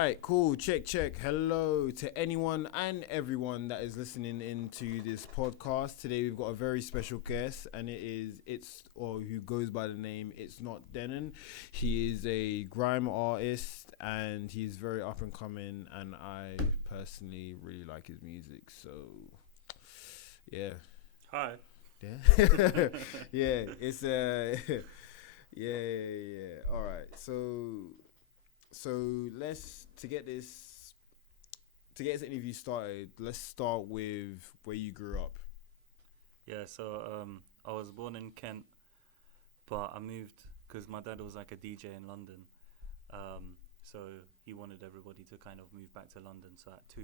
right, cool. Check. Hello to anyone and everyone that is listening into this podcast. Today we've got a very special guest, and who goes by the name ItsNotDenon. He is a grime artist, and he's very up and coming. And I personally really like his music. So, yeah. Hi. Yeah. Yeah. It's yeah. All right. So let's to get this interview started. Let's start with where you grew up. Yeah, so I was born in Kent, but I moved because my dad was like a DJ in London. So he wanted everybody to kind of move back to London. So at 2,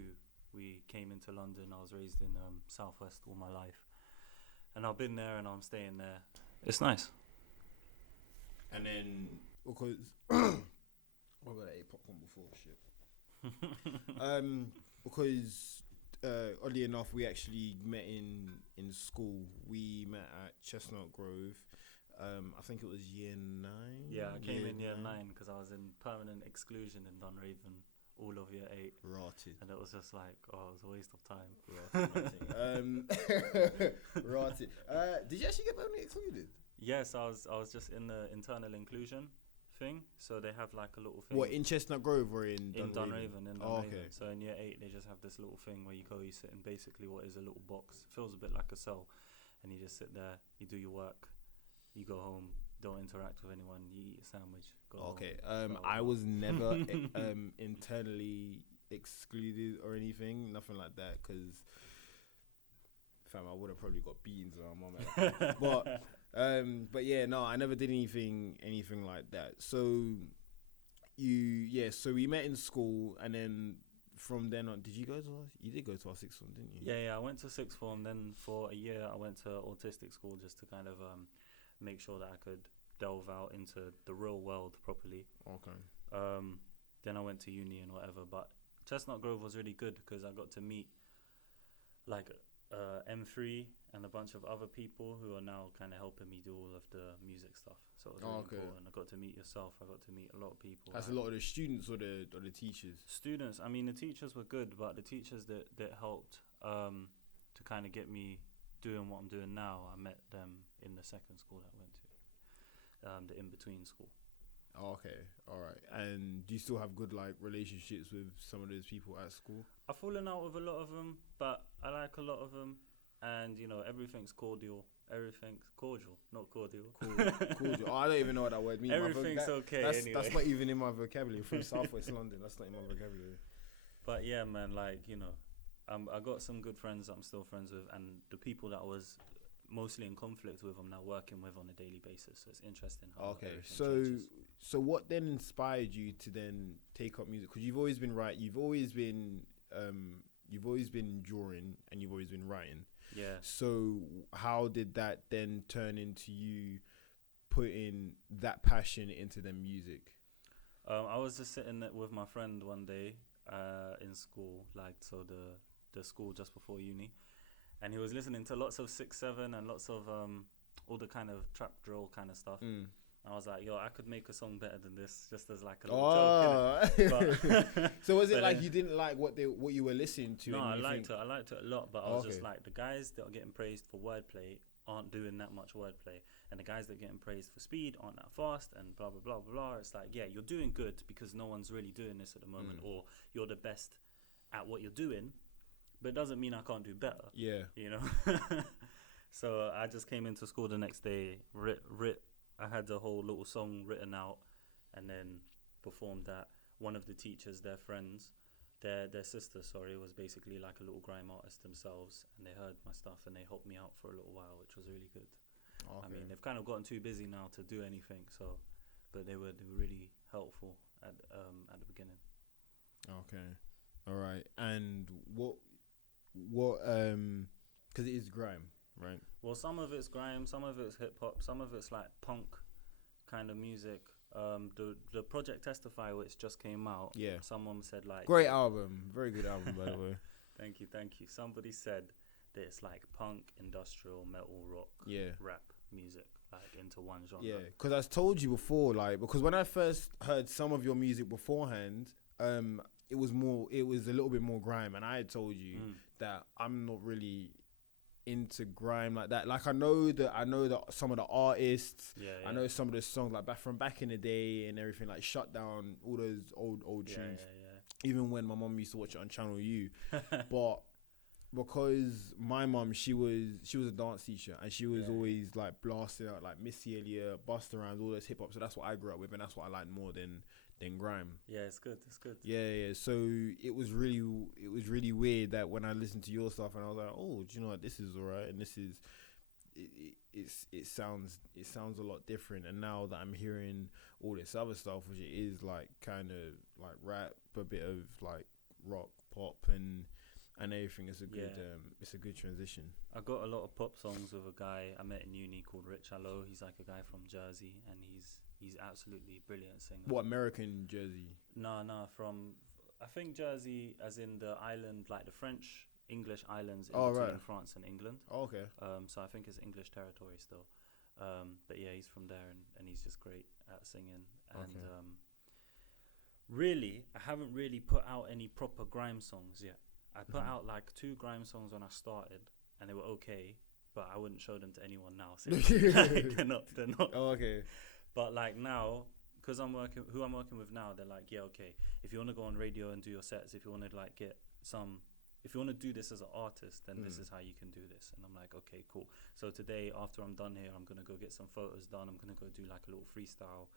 we came into London. I was raised in Southwest all my life, and I've been there and I'm staying there. It's nice. And then because what about I ate popcorn before shit. Because oddly enough, we actually met in school. We met at Chestnut Grove. I think it was year 9. Yeah, I came in year 9 because I was in permanent exclusion in Dunraven all of year 8. Rotted. And it was just like, it was a waste of time. Rotted. Did you actually get permanently excluded? Yes, I was just in the internal inclusion thing. So they have like a little thing. What, in Chestnut Grove or in Dunraven? In Dunraven. Oh, okay. So in year 8, they just have this little thing where you go, you sit in basically what is a little box. It feels a bit like a cell. And you just sit there, you do your work, you go home, don't interact with anyone, you eat a sandwich, go okay. home. I was never internally excluded or anything, nothing like that, because fam, I would have probably got beans on my mum. But yeah, no, I never did anything like that. So so we met in school, and then from then on, you did go to our sixth form, didn't you? Yeah, I went to sixth form. Then for a year, I went to autistic school just to kind of make sure that I could delve out into the real world properly. Okay. Then I went to uni and whatever. But Chestnut Grove was really good because I got to meet like M3 and a bunch of other people who are now kind of helping me do all of the music stuff. So it was really cool. And I got to meet yourself. I got to meet a lot of people. That's a lot of the students or the teachers? Students. I mean, the teachers were good, but the teachers that helped to kind of get me doing what I'm doing now, I met them in the second school that I went to, the in-between school. Oh, okay, all right. And do you still have good like relationships with some of those people at school? I've fallen out with a lot of them, but I like a lot of them, and everything's cordial. Everything's cordial, not cordial. Cordial. Oh, I don't even know what that word means. Everything's okay. Anyway. That's not even in my vocabulary. From Southwest London, that's not in my vocabulary. But yeah, man, like I got some good friends that I'm still friends with, and the people that I was mostly in conflict with, I'm now working with on a daily basis. So it's interesting how changes. So what then inspired you to then take up music? Because you've always been you've always been drawing, and you've always been writing. Yeah. So how did that then turn into you putting that passion into the music? I was just sitting with my friend one day in school, the school just before uni, and he was listening to lots of 6-7 and lots of all the kind of trap drill kind of stuff. I was like, yo, I could make a song better than this, just as like a little joke. So was it like you didn't like what you were listening to? No, I liked it a lot, but I was just like, the guys that are getting praised for wordplay aren't doing that much wordplay, and the guys that are getting praised for speed aren't that fast, and blah blah blah blah. It's like, yeah, you're doing good because no one's really doing this at the moment, or you're the best at what you're doing, but it doesn't mean I can't do better. Yeah, So I just came into school the next day, I had the whole little song written out, and then performed that. One of the teachers, their friends, their sister, was basically like a little grime artist themselves, and they heard my stuff and they helped me out for a little while, which was really good. Okay. I mean, they've kind of gotten too busy now to do anything, but they were really helpful at the beginning. Okay, all right. And what because it is grime, right? Well, some of it's grime, some of it's hip hop, some of it's like punk kind of music. The Project Testify, which just came out. Yeah. Someone said like, great album, very good album by the way. Thank you. Somebody said that it's like punk, industrial, metal, rock, rap music, like into one genre. Yeah, because I told you before, like, because when I first heard some of your music beforehand, it was a little bit more grime, and I had told you that I'm not really into grime like that. Like I know that some of the artists, I know some of the songs like back in the day and everything, like Shut Down, all those old tunes. Even when my mum used to watch it on Channel U, but because my mum, she was a dance teacher, and she was always like blasting out like Missy Elliott, Busta Rhymes, all those hip hop. So that's what I grew up with, and that's what I liked more than grime. Yeah, it's good. Yeah. So it was really weird that when I listened to your stuff, and I was like, oh, do you know what? This is alright, and this is it sounds a lot different. And now that I'm hearing all this other stuff, which it is like kind of like rap, a bit of like rock, pop, and everything, it's a good transition. I got a lot of pop songs with a guy I met in uni called Rich Allo. He's like a guy from Jersey, and he's absolutely brilliant singer. What, American Jersey? No, from I think Jersey as in the island, like the French English islands between France and England. Oh, okay. So I think it's English territory still. But yeah, he's from there, and he's just great at singing. And really, I haven't really put out any proper grime songs yet. I put out like 2 grime songs when I started, and they were okay, but I wouldn't show them to anyone now. So like, they're not. Oh, okay. But like now, because I'm working with now, they're like, yeah, okay. If you want to go on radio and do your sets, if you want to like if you want to do this as an artist, then this is how you can do this. And I'm like, okay, cool. So today, after I'm done here, I'm gonna go get some photos done. I'm gonna go do like a little freestyle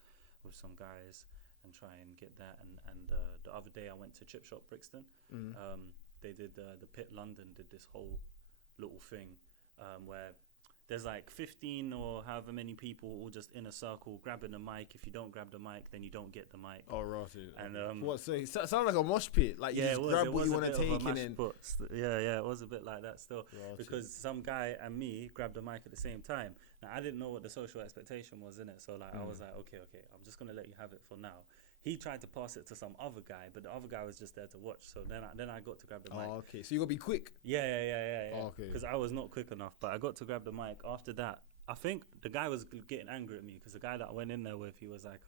with some guys and try and get that. And the other day, I went to Chip Shop Brixton. They did the Pit London did this whole little thing where there's like 15 or however many people all just in a circle grabbing the mic. If you don't grab the mic, then you don't get the mic. Oh, right. And what? So it sounds like a mosh pit. Like you just grab what you want to take, and then it was a bit like that still. Because some guy and me grabbed the mic at the same time. Now I didn't know what the social expectation was in it, so like I was like, okay, I'm just gonna let you have it for now. He tried to pass it to some other guy, but the other guy was just there to watch. So then I got to grab the mic. Oh, okay. So you gotta be quick. Yeah. Oh, okay. Because I was not quick enough, but I got to grab the mic. After that, I think the guy was getting angry at me because the guy that I went in there with, he was like,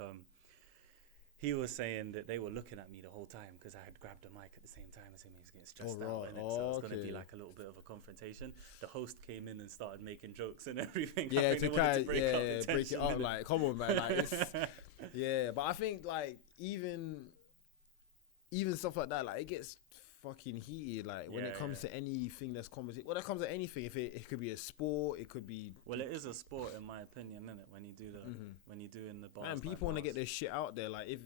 he was saying that they were looking at me the whole time because I had grabbed the mic at the same time as him. He was getting stressed out, and so it was going to be like a little bit of a confrontation. The host came in and started making jokes and everything. Yeah, to kind of break it up. Like, come on, man. Like, but I think like even stuff like that, like it gets fucking heated. Like when it comes to anything that's conversation. Well, that comes to anything. If it could be a sport, it could be. Well, it is a sport in my opinion, isn't it? When you do when you do in the bars. And people want to get their shit out there. Like if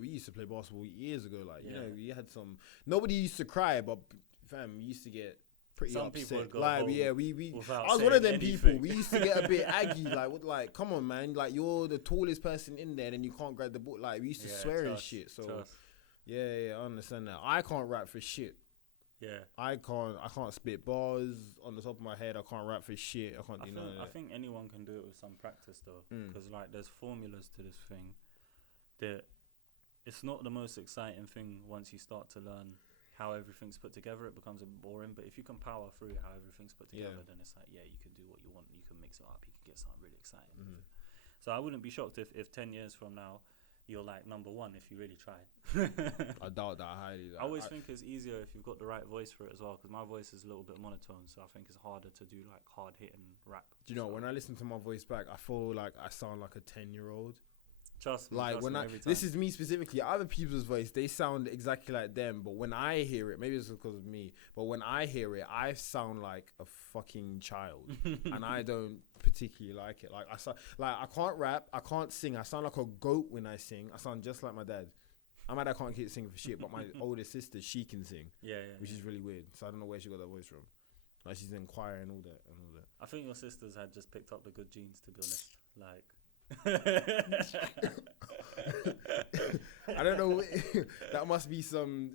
we used to play basketball years ago. Like we had some. Nobody used to cry, but fam, we used to get pretty some upset. People would go like we I was one of them people. We used to get a bit aggy. Like come on, man. Like you're the tallest person in there, and you can't grab the ball. Like we used to swear and shit. So. Yeah, I understand that. I can't rap for shit. Yeah. I can't spit bars on the top of my head. I can't rap for shit. I can't do none of that. I think anyone can do it with some practice though. Because like there's formulas to this thing that it's not the most exciting thing once you start to learn how everything's put together. It becomes a bit boring. But if you can power through how everything's put together, then it's like, you can do what you want. You can mix it up. You can get something really exciting. So I wouldn't be shocked if 10 years from now, you're like number one if you really try. I doubt that highly. I always think it's easier if you've got the right voice for it as well, because my voice is a little bit monotone, so I think it's harder to do like hard hitting rap. Do you know, when I listen to my voice back, I feel like I sound like a 10-year-old. Trust me. Like this is me specifically. Other people's voice, they sound exactly like them, but when I hear it, maybe it's because of me, but when I hear it, I sound like a fucking child, and I don't particularly like it. Like I can't rap, I can't sing. I sound like a goat when I sing. I sound just like my dad. My dad can't keep singing for shit, but my older sister, she can sing. Which is really weird. So I don't know where she got that voice from. Like she's in choir and all that. I think your sisters had just picked up the good genes, to be honest. Like. I don't know. That must be some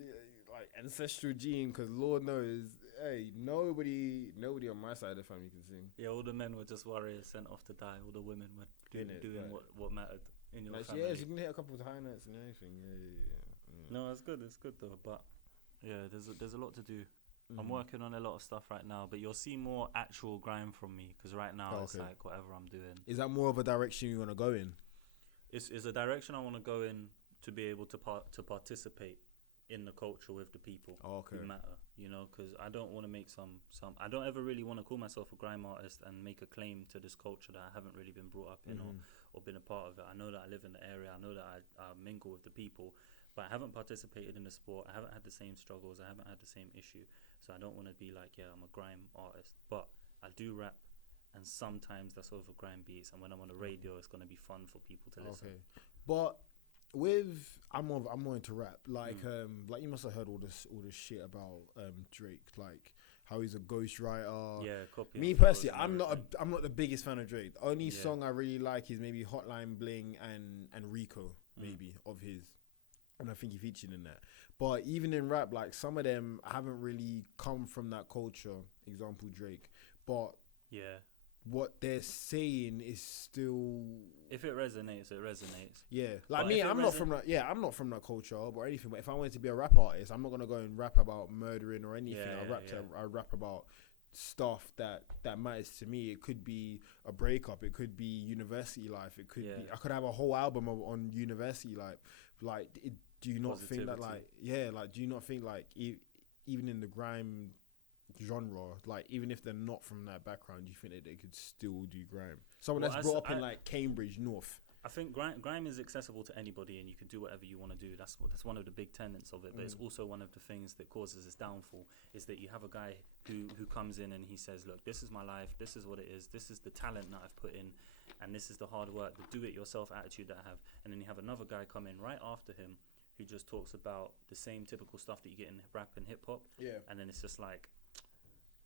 like ancestral gene, because Lord knows, hey, nobody on my side of the family can sing. Yeah, all the men were just warriors sent off to die. All the women were doing what mattered in your family. Yeah, you can hit a couple of high notes and everything. Yeah. No, it's good though. But yeah, there's a lot to do. I'm working on a lot of stuff right now, but you'll see more actual grime from me, because right now it's like whatever I'm doing. Is that more of a direction you want to go in? It's a direction I want to go in to be able to participate in the culture with the people who matter, you know, because I don't want to make some I don't ever really want to call myself a grime artist and make a claim to this culture that I haven't really been brought up in or been a part of it. I know that I live in the area, I know that I mingle with the people, but I haven't participated in the sport. I haven't had the same struggles, I haven't had the same issue, so I don't want to be like, yeah, I'm a grime artist, but I do rap, and sometimes that's over grime beats, and when I'm on the radio it's going to be fun for people to listen. But I'm more into rap. Like you must have heard all this shit about Drake, like how he's a ghostwriter. Yeah, copy. Me personally, I'm not the biggest fan of Drake. The only song I really like is maybe Hotline Bling and Rico, maybe of his, and I think he featured in that. But even in rap, like some of them haven't really come from that culture. Example Drake, but what they're saying is still. If it resonates, it resonates. Yeah, like me, I'm not from that culture or anything. But if I wanted to be a rap artist, I'm not gonna go and rap about murdering or anything. I rap about stuff that matters to me. It could be a breakup. It could be university life. It could be. I could have a whole album on university life. Do you not think that do you not think even in the grime genre, like even if they're not from that background, do you think that they could still do grime? Someone that's brought up in like Cambridge North. I think grime is accessible to anybody, and you can do whatever you want to do. That's one of the big tenets of it. But it's also one of the things that causes its downfall, is that you have a guy who comes in and he says, look, this is my life, this is what it is, this is the talent that I've put in, and this is the hard work, the do-it-yourself attitude that I have. And then you have another guy come in right after him who just talks about the same typical stuff that you get in rap and hip-hop. Yeah. And then it's just like,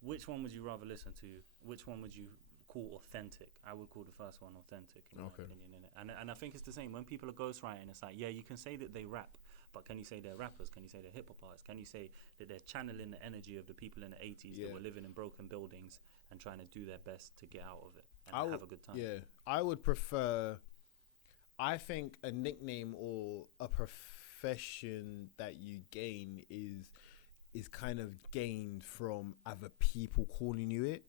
which one would you rather listen to? Which one would you call authentic? I would call the first one authentic, in my opinion. And I think it's the same. When people are ghostwriting, it's like, yeah, you can say that they rap, but can you say they're rappers? Can you say they're hip-hop artists? Can you say that they're channeling the energy of the people in the 80s that were living in broken buildings and trying to do their best to get out of it and have a good time? Yeah, I would prefer, I think a nickname or a profession that you gain is kind of gained from other people calling you it.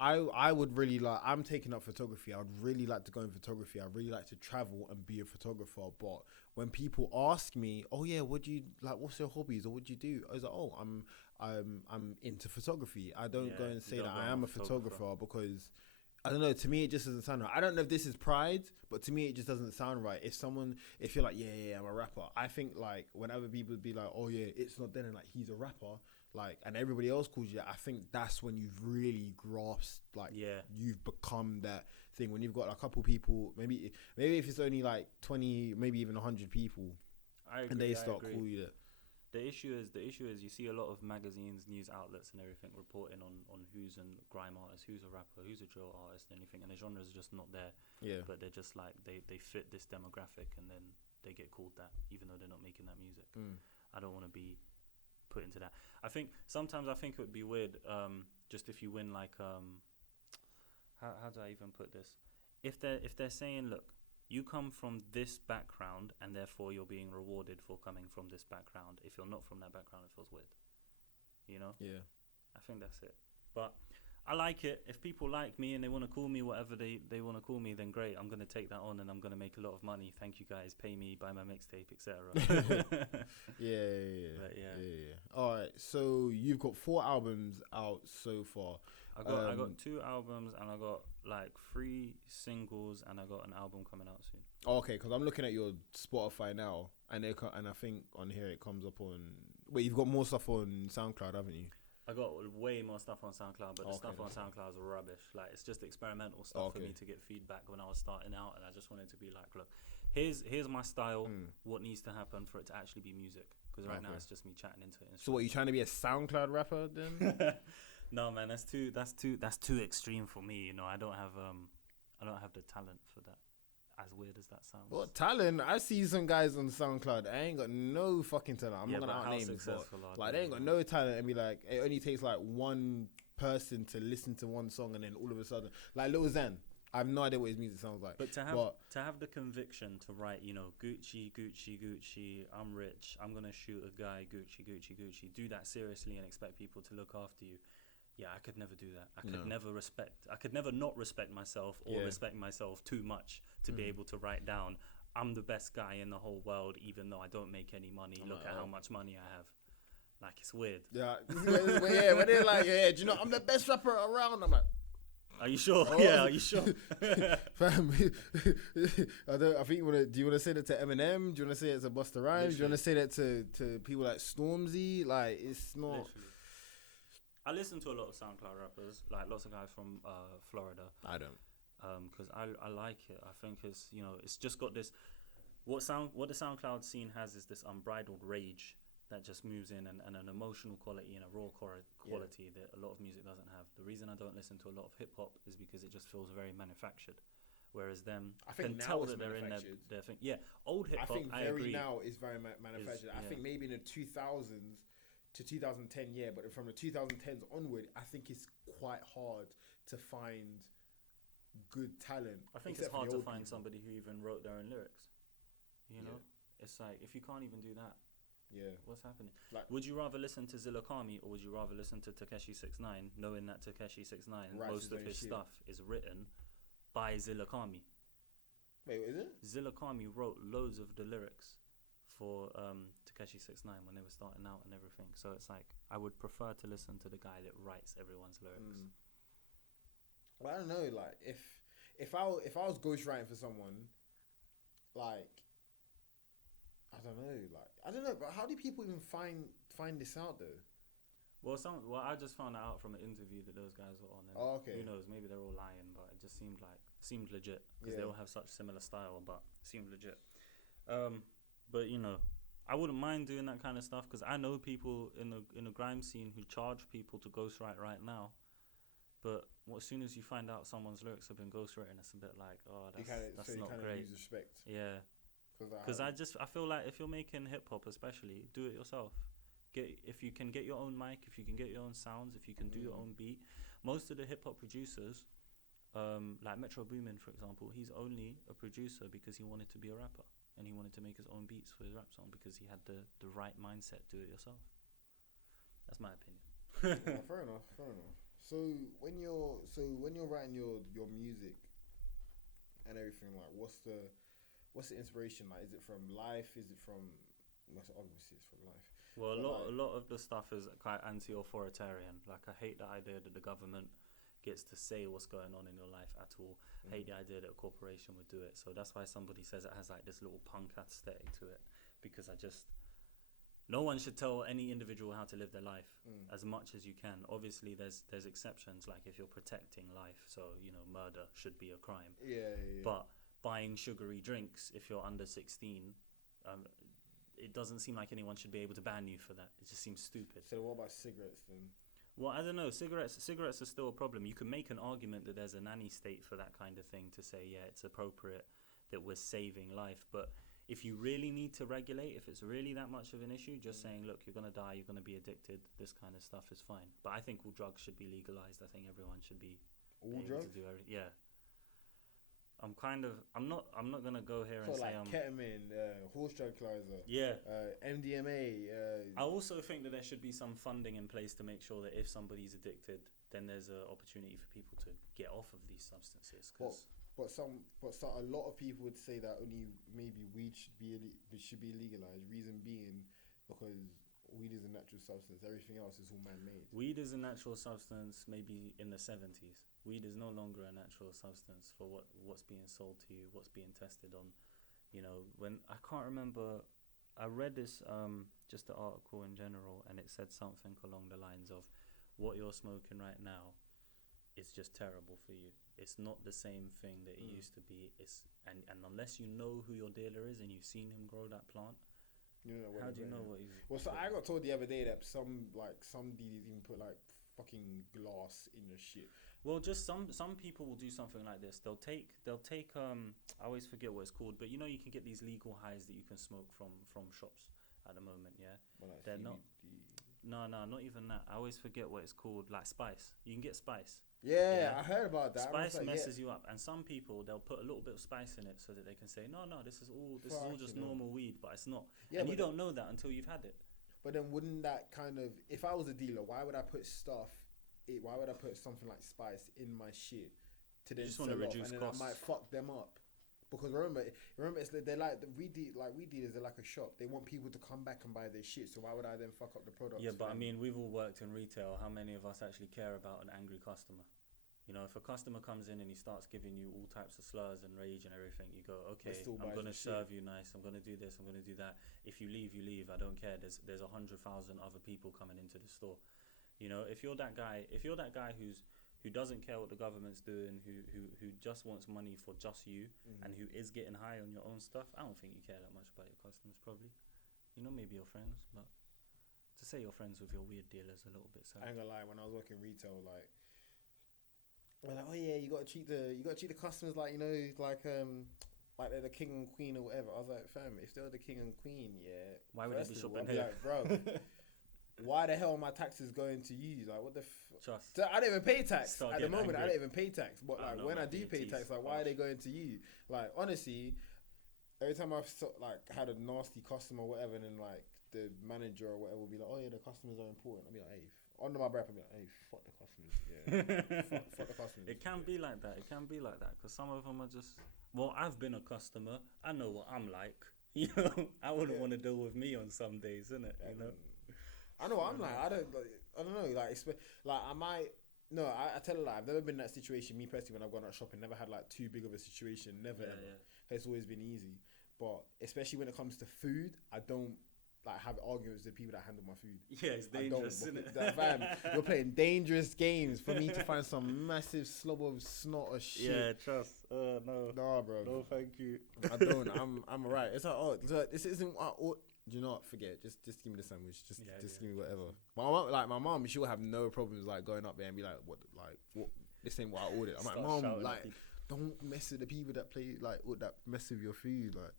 I would really like, I'm taking up photography. I'd really like to go in photography. I'd really like to travel and be a photographer. But when people ask me, oh yeah, what do you like, what's your hobbies or what do you do? I was like, oh, I'm into photography. I don't go and say that I am a photographer because I don't know, to me it just doesn't sound right. I don't know if this is pride, but to me it just doesn't sound right. If you're like, yeah, I'm a rapper, I think like when other people would be like, oh yeah, ItsNotDenon, like he's a rapper, like, and everybody else calls you that, I think that's when you've really grasped, like, you've become that thing. When you've got a couple people, maybe if it's only like 20, maybe even 100 people, and they start calling you that. The issue is you see a lot of magazines, news outlets and everything reporting on who's a grime artist, who's a rapper, who's a drill artist, and anything, and the genre is just not there. Yeah. But they're just like, they fit this demographic and then they get called that, even though they're not making that music. I don't want to be put into that. Sometimes I think it would be weird, just if you win like, how do I even put this? If they're saying, look, you come from this background and therefore you're being rewarded for coming from this background. If you're not from that background, it feels weird. You know? Yeah. I think that's it. But I like it. If people like me and they want to call me whatever they want to call me, then great. I'm going to take that on and I'm going to make a lot of money. Thank you guys. Pay me, buy my mixtape, etc. Yeah. All right. So you've got 4 albums out so far. I got 2 albums and I got like 3 singles and I got an album coming out soon. Oh, okay, because I'm looking at your Spotify now and I think on here it comes up on. Wait, you've got more stuff on SoundCloud, haven't you? I got way more stuff on SoundCloud, but the stuff on SoundCloud is rubbish. Like, it's just experimental stuff for me to get feedback when I was starting out, and I just wanted to be like, look, here's my style. What needs to happen for it to actually be music? Because right now it's just me chatting into it. So what, you trying to be a SoundCloud rapper then? No, man, that's too extreme for me. You know, I don't have the talent for that. As weird as that sounds. What talent? I see some guys on SoundCloud. I ain't got no fucking talent. I'm not gonna out name them, like, they ain't got no talent and be like, it only takes like one person to listen to one song and then all of a sudden, like Lil Xan, I have no idea what his music sounds like. But to have the conviction to write, you know, Gucci, I'm rich, I'm gonna shoot a guy, Gucci, do that seriously and expect people to look after you. Yeah, I could never do that. I could never not respect myself or respect myself too much to be able to write down, I'm the best guy in the whole world, even though I don't make any money. I'm Look like, at how oh. much money I have. Like, it's weird. Yeah, yeah, when they're like, yeah, do you know, I'm the best rapper around. I'm like, Are you sure? oh. Yeah, are you sure? Fam, I think do you want to say that to Eminem? Do you want to say it to Busta Rhymes? Do you want to say that to people like Stormzy? Like, it's not. Literally. I listen to a lot of SoundCloud rappers, like lots of guys from Florida. I don't. Because I like it. I think it's, you know, it's just got this. What the SoundCloud scene has is this unbridled rage that just moves in, and an emotional quality and a raw quality that a lot of music doesn't have. The reason I don't listen to a lot of hip hop is because it just feels very manufactured. Whereas them, I think can now tell it's that they're in manufactured. their thing. Yeah, old hip hop. I think I very agree. now is very manufactured. I think maybe in the 2000s to 2010, yeah, but from the 2010s onward, I think it's quite hard to find good talent. I think it's hard to find somebody who even wrote their own lyrics. You know, it's like, if you can't even do that, what's happening? Like, would you rather listen to Zilla Kami, or would you rather listen to Takeshi 69, knowing that Takeshi 69, most of his stuff is written by Zilla Kami? Wait, is it? Zilla Kami wrote loads of the lyrics for Takeshi 69 when they were starting out and everything. So it's like, I would prefer to listen to the guy that writes everyone's lyrics. Well, I don't know. Like, if I was ghostwriting for someone, like, I don't know. But how do people even find this out though? Well, I just found out from an interview that those guys were on. And okay. Who knows? Maybe they're all lying, but it just seemed legit because they all have such similar style, but it seemed legit. But you know, I wouldn't mind doing that kind of stuff because I know people in the grime scene who charge people to ghostwrite right now. But as soon as you find out someone's lyrics have been ghostwritten, it's a bit like, oh, that's not great. Lose respect. Yeah. Because I feel like if you're making hip hop, especially, do it yourself. If you can get your own mic, if you can get your own sounds, if you can do your own beat. Most of the hip hop producers, like Metro Boomin, for example, he's only a producer because he wanted to be a rapper and he wanted to make his own beats for his rap song because he had the right mindset. Do it yourself. That's my opinion. Yeah, fair enough. So when you're writing your music and everything, like, what's the inspiration? Like, is it from life? Is it from? Obviously, it's from life. Well, a lot of the stuff is quite anti-authoritarian. Like, I hate the idea that the government gets to say what's going on in your life at all. I hate the idea that a corporation would do it. So that's why somebody says it has like this little punk aesthetic to it, because no one should tell any individual how to live their life as much as you can. Obviously, there's exceptions, like if you're protecting life, so, you know, murder should be a crime. Yeah. But buying sugary drinks if you're under 16, it doesn't seem like anyone should be able to ban you for that. It just seems stupid. So what about cigarettes then? Well, I don't know. Cigarettes are still a problem. You can make an argument that there's a nanny state for that kind of thing to say, yeah, it's appropriate that we're saving life. But if you really need to regulate, if it's really that much of an issue, just saying, look, you're going to die, you're going to be addicted, this kind of stuff is fine. But I think all drugs should be legalized. I think everyone should be all drugs to do everything. Yeah. I'm not gonna go here and say ketamine, horse tranquilizer, MDMA. I also think that there should be some funding in place to make sure that if somebody's addicted, then there's an opportunity for people to get off of these substances. But a lot of people would say that only maybe weed should be legalized. Reason being, because weed is a natural substance. Everything else is all man-made. Weed is a natural substance maybe in the 70s. Weed is no longer a natural substance for what's being sold to you, what's being tested on. You know, when I can't remember, I read this just an article in general, and it said something along the lines of, what you're smoking right now is just terrible for you. It's not the same thing that it used to be. And unless you know who your dealer is and you've seen him grow that plant, how do you know what he's... Well, so I got told the other day that some dealers even put like fucking glass in your shit. Well, just some people will do something like this. They'll take I always forget what it's called, but you know, you can get these legal highs that you can smoke from shops at the moment, yeah? Well, like they're CBD. not not even that. I always forget what it's called, like spice. You can get spice. Yeah, I heard about that. Spice messes you up, and some people, they'll put a little bit of spice in it so that they can say, no, this is all just normal weed, but it's not. Yeah, and you don't know that until you've had it. But then wouldn't that kind of, if I was a dealer, why would I put something like spice in my shit to then just want to reduce and costs? I might fuck them up Because remember, they're like the weed dealers. They're like a shop. They want people to come back and buy their shit. So why would I then fuck up the product? Yeah, but I mean, we've all worked in retail. How many of us actually care about an angry customer? You know, if a customer comes in and he starts giving you all types of slurs and rage and everything, you go, okay, I'm going to serve you nice. I'm going to do this. I'm going to do that. If you leave, you leave. I don't care. There's 100,000 other people coming into the store. You know, if you're that guy who doesn't care what the government's doing, who just wants money for just you, and who is getting high on your own stuff, I don't think you care that much about your customers, probably. You know, maybe your friends, but to say you're friends with your weird dealers a little bit sad. I ain't gonna lie, when I was working retail, like, we're like, oh yeah, you gotta treat the customers like, you know, like they're the king and queen or whatever. I was like, fam, if they were the king and queen, yeah, why would they be shopping here? Like, bro, why the hell are my taxes going to you? Like, what the trust? So I don't even pay tax at the moment. Angry. I don't even pay tax, but like when I do pay tax, like, why are they going to you? Like, honestly, every time I've had a nasty customer or whatever, and then like the manager or whatever will be like, oh yeah, the customers are important. I'll be like, hey, under my breath, I'll be like, hey, fuck the customers. Yeah, fuck the customers. It can be like that. It can be like that because some of them are just. Well, I've been a customer. I know what I'm like. You know, I wouldn't want to deal with me on some days, innit? You know. I know what I'm like. I don't know. Like I might. No, I tell a lie. I've never been in that situation. Me personally, when I've gone out shopping, never had like too big of a situation. Never ever. Yeah. It's always been easy. But especially when it comes to food, I don't like have arguments with the people that handle my food. Yeah, it's dangerous, isn't it? Fam, you're playing dangerous games for me to find some massive slob of snot or shit. Yeah, trust. No. Nah, bro. No, thank you. I don't. I'm alright. It's like, oh, this isn't what. Do you not forget? Just give me the sandwich. Just give me whatever. My mom, she will have no problems like going up there and be like, what? This ain't what I ordered. I'm like, mom, like, don't mess with the people that play like that mess with your food, like.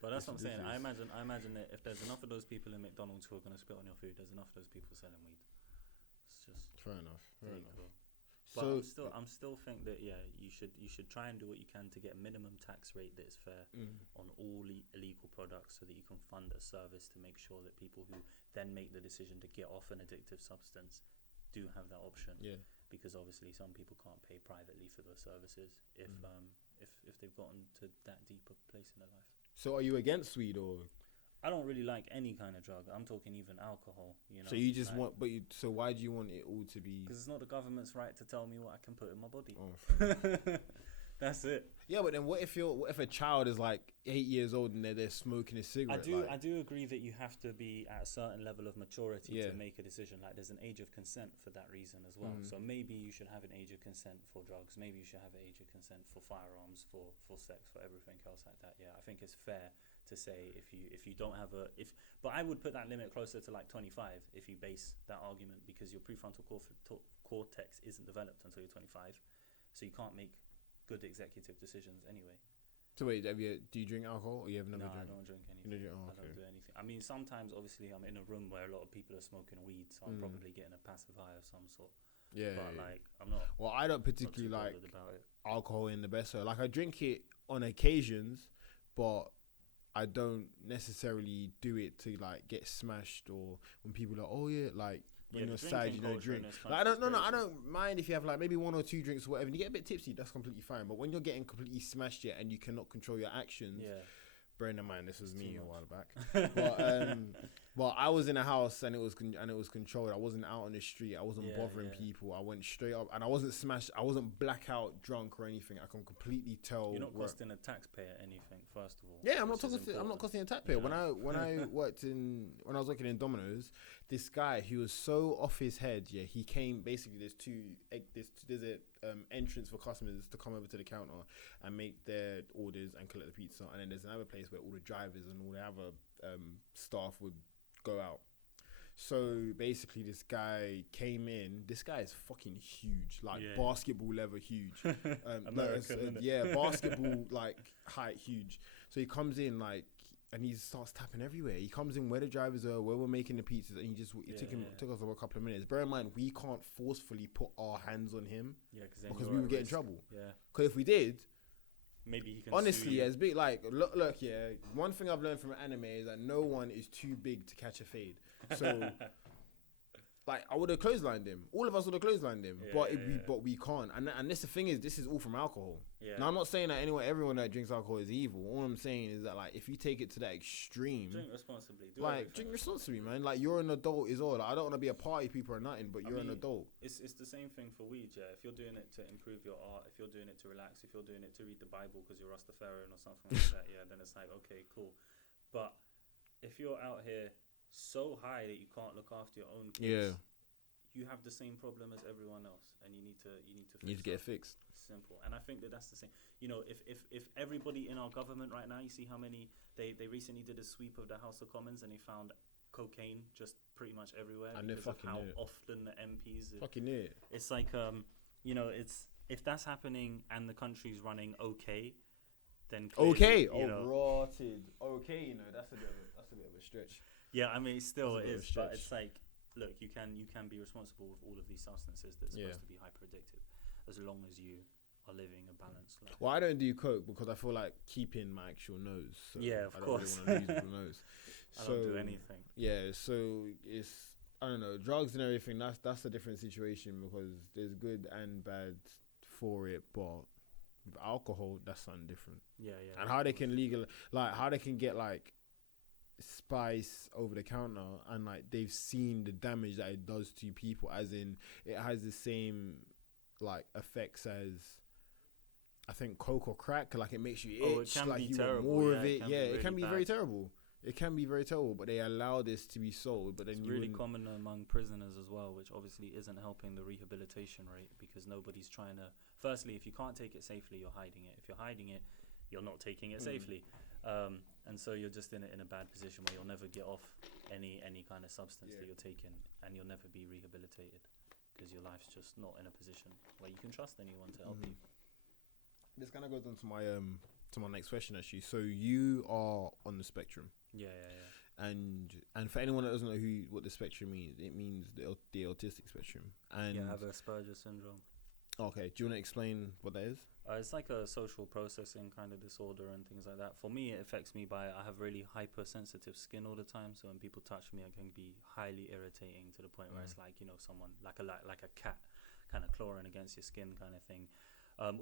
But that's what I'm saying. I imagine that if there's enough of those people in McDonald's who are going to spit on your food, there's enough of those people selling weed. It's just fair enough. Cool. But I'm still think that you should try and do what you can to get a minimum tax rate that is fair on all illegal products, so that you can fund a service to make sure that people who then make the decision to get off an addictive substance do have that option. Yeah. Because obviously some people can't pay privately for those services if they've gotten to that deeper place in their life. So are you against weed or? I don't really like any kind of drug. I'm talking even alcohol. You know. So you just want, so why do you want it all to be? Because it's not the government's right to tell me what I can put in my body. Oh, that's it. Yeah, but then what if a child is like 8 years old and they're smoking a cigarette? I do agree that you have to be at a certain level of maturity to make a decision. Like there's an age of consent for that reason as well. So maybe you should have an age of consent for drugs. Maybe you should have an age of consent for firearms, for sex, for everything else like that. Yeah, I think it's fair to say if you don't have but I would put that limit closer to like 25 if you base that argument, because your prefrontal cortex isn't developed until you're 25, so you can't make good executive decisions anyway. So wait, do you drink alcohol or you have never drink? I don't drink anything. I don't do anything. I mean, sometimes obviously I'm in a room where a lot of people are smoking weed, so I'm probably getting a passive high of some sort. Yeah. But like I'm not. Well, I don't particularly like alcohol in the best way. Like I drink it on occasions, but I don't necessarily do it to like get smashed, or when people are like, oh yeah, like when you're sad, you don't drink. Like, I don't mind if you have like maybe 1 or 2 drinks or whatever and you get a bit tipsy, that's completely fine. But when you're getting completely smashed yet and you cannot control your actions, bearing in mind this was me a while back. But I was in a house and it was controlled. I wasn't out on the street. I wasn't bothering people. I went straight up and I wasn't smashed. I wasn't blackout drunk or anything. I can completely tell. You're not costing a taxpayer anything, first of all. Yeah, I'm not costing a taxpayer. When I when I was working in Domino's, this guy, he was so off his head. Yeah, he came. Basically, there's a entrance for customers to come over to the counter and make their orders and collect the pizza, and then there's another place where all the drivers and all the other staff would go out. So basically this guy came in. This guy is fucking huge, like basketball level huge. Basketball like height huge. So he comes in like, and he starts tapping everywhere. He comes in where the drivers are, where we're making the pizzas, and it took us a couple of minutes. Bear in mind, we can't forcefully put our hands on him because we would get in trouble. Yeah. Because if we did, maybe he can honestly, as big like look, one thing I've learned from anime is that no one is too big to catch a fade. So like I would have clotheslined him. All of us would have clotheslined him, but we can't. And this the thing is, this is all from alcohol. Yeah. Now I'm not saying that everyone that drinks alcohol is evil. All I'm saying is that like if you take it to that extreme, drink responsibly. Drink responsibly, man. Like you're an adult is all. Like, I don't want to be a party people or nothing, but you're an adult. It's the same thing for weed, yeah. If you're doing it to improve your art, if you're doing it to relax, if you're doing it to read the Bible because you're Rastafarian or something like that, yeah, then it's like okay, cool. But if you're out here so high that you can't look after your own kids, you have the same problem as everyone else, and you need to get it fixed. Simple. And I think that's the same. You know, if everybody in our government right now, you see how many they recently did a sweep of the House of Commons and they found cocaine just pretty much everywhere and because of how often the MPs fucking knew it. It's like you know, it's if that's happening and the country's running okay, then clearly, rotted. Okay, you know, that's a bit of a stretch. Yeah, I mean, still it is, but it's like, look, you can be responsible with all of these substances that's supposed to be hyper addictive, as long as you are living a balanced life. Well, I don't do coke because I feel like keeping my actual nose. So yeah, of course. I don't really want to lose my nose. I don't do anything. Yeah, so it's, I don't know, drugs and everything. That's a different situation because there's good and bad for it, but with alcohol, that's something different. Yeah. And how they can how they can get like spice over the counter and like they've seen the damage that it does to people, as in it has the same like effects as I think coke or crack. Like it makes you itch, it can like be you terrible. want more of it. It can be very terrible. It can be very terrible, but they allow this to be sold. But then it's really common among prisoners as well, which obviously isn't helping the rehabilitation rate because nobody's trying to. Firstly, if you can't take it safely, you're hiding it. If you're hiding it, you're not taking it safely, and so you're just in a bad position where you'll never get off any kind of substance that you're taking, and you'll never be rehabilitated because your life's just not in a position where you can trust anyone to help you. This kind of goes on to my next question actually. So you are on the spectrum. Yeah. And for anyone that doesn't know what the spectrum means, it means the autistic spectrum. And I have Asperger's syndrome. Okay, do you want to explain what that is? It's like a social processing kind of disorder and things like that. For me, it affects me I have really hypersensitive skin all the time. So when people touch me, it can be highly irritating to the point where it's like, you know, someone like a cat kind of clawing against your skin kind of thing.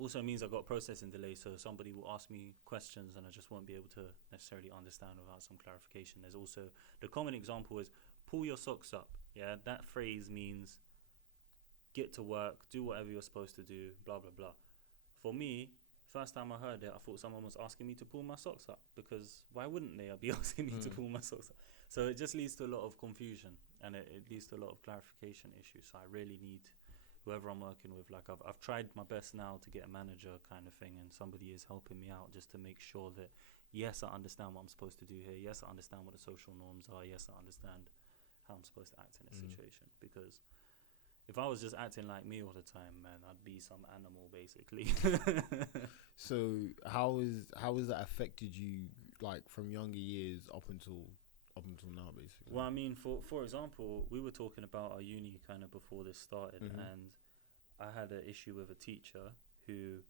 Also means I've got processing delay, so somebody will ask me questions and I just won't be able to necessarily understand without some clarification. There's also the common example is pull your socks up. Yeah, that phrase means get to work, do whatever you're supposed to do, blah blah blah. For me, first time I heard it, I thought someone was asking me to pull my socks up, because why wouldn't they be asking me to pull my socks up? So it just leads to a lot of confusion and it leads to a lot of clarification issues. So I really need whoever I'm working with, like I've tried my best now to get a manager kind of thing, and somebody is helping me out just to make sure that yes, I understand what I'm supposed to do here, yes, I understand what the social norms are, yes, I understand how I'm supposed to act in a situation. Because if I was just acting like me all the time, man, I'd be some animal basically. So how has that affected you, like from younger years up until now, basically? Well, I mean, for example, we were talking about our uni kind of before this started, and I had an issue with a teacher who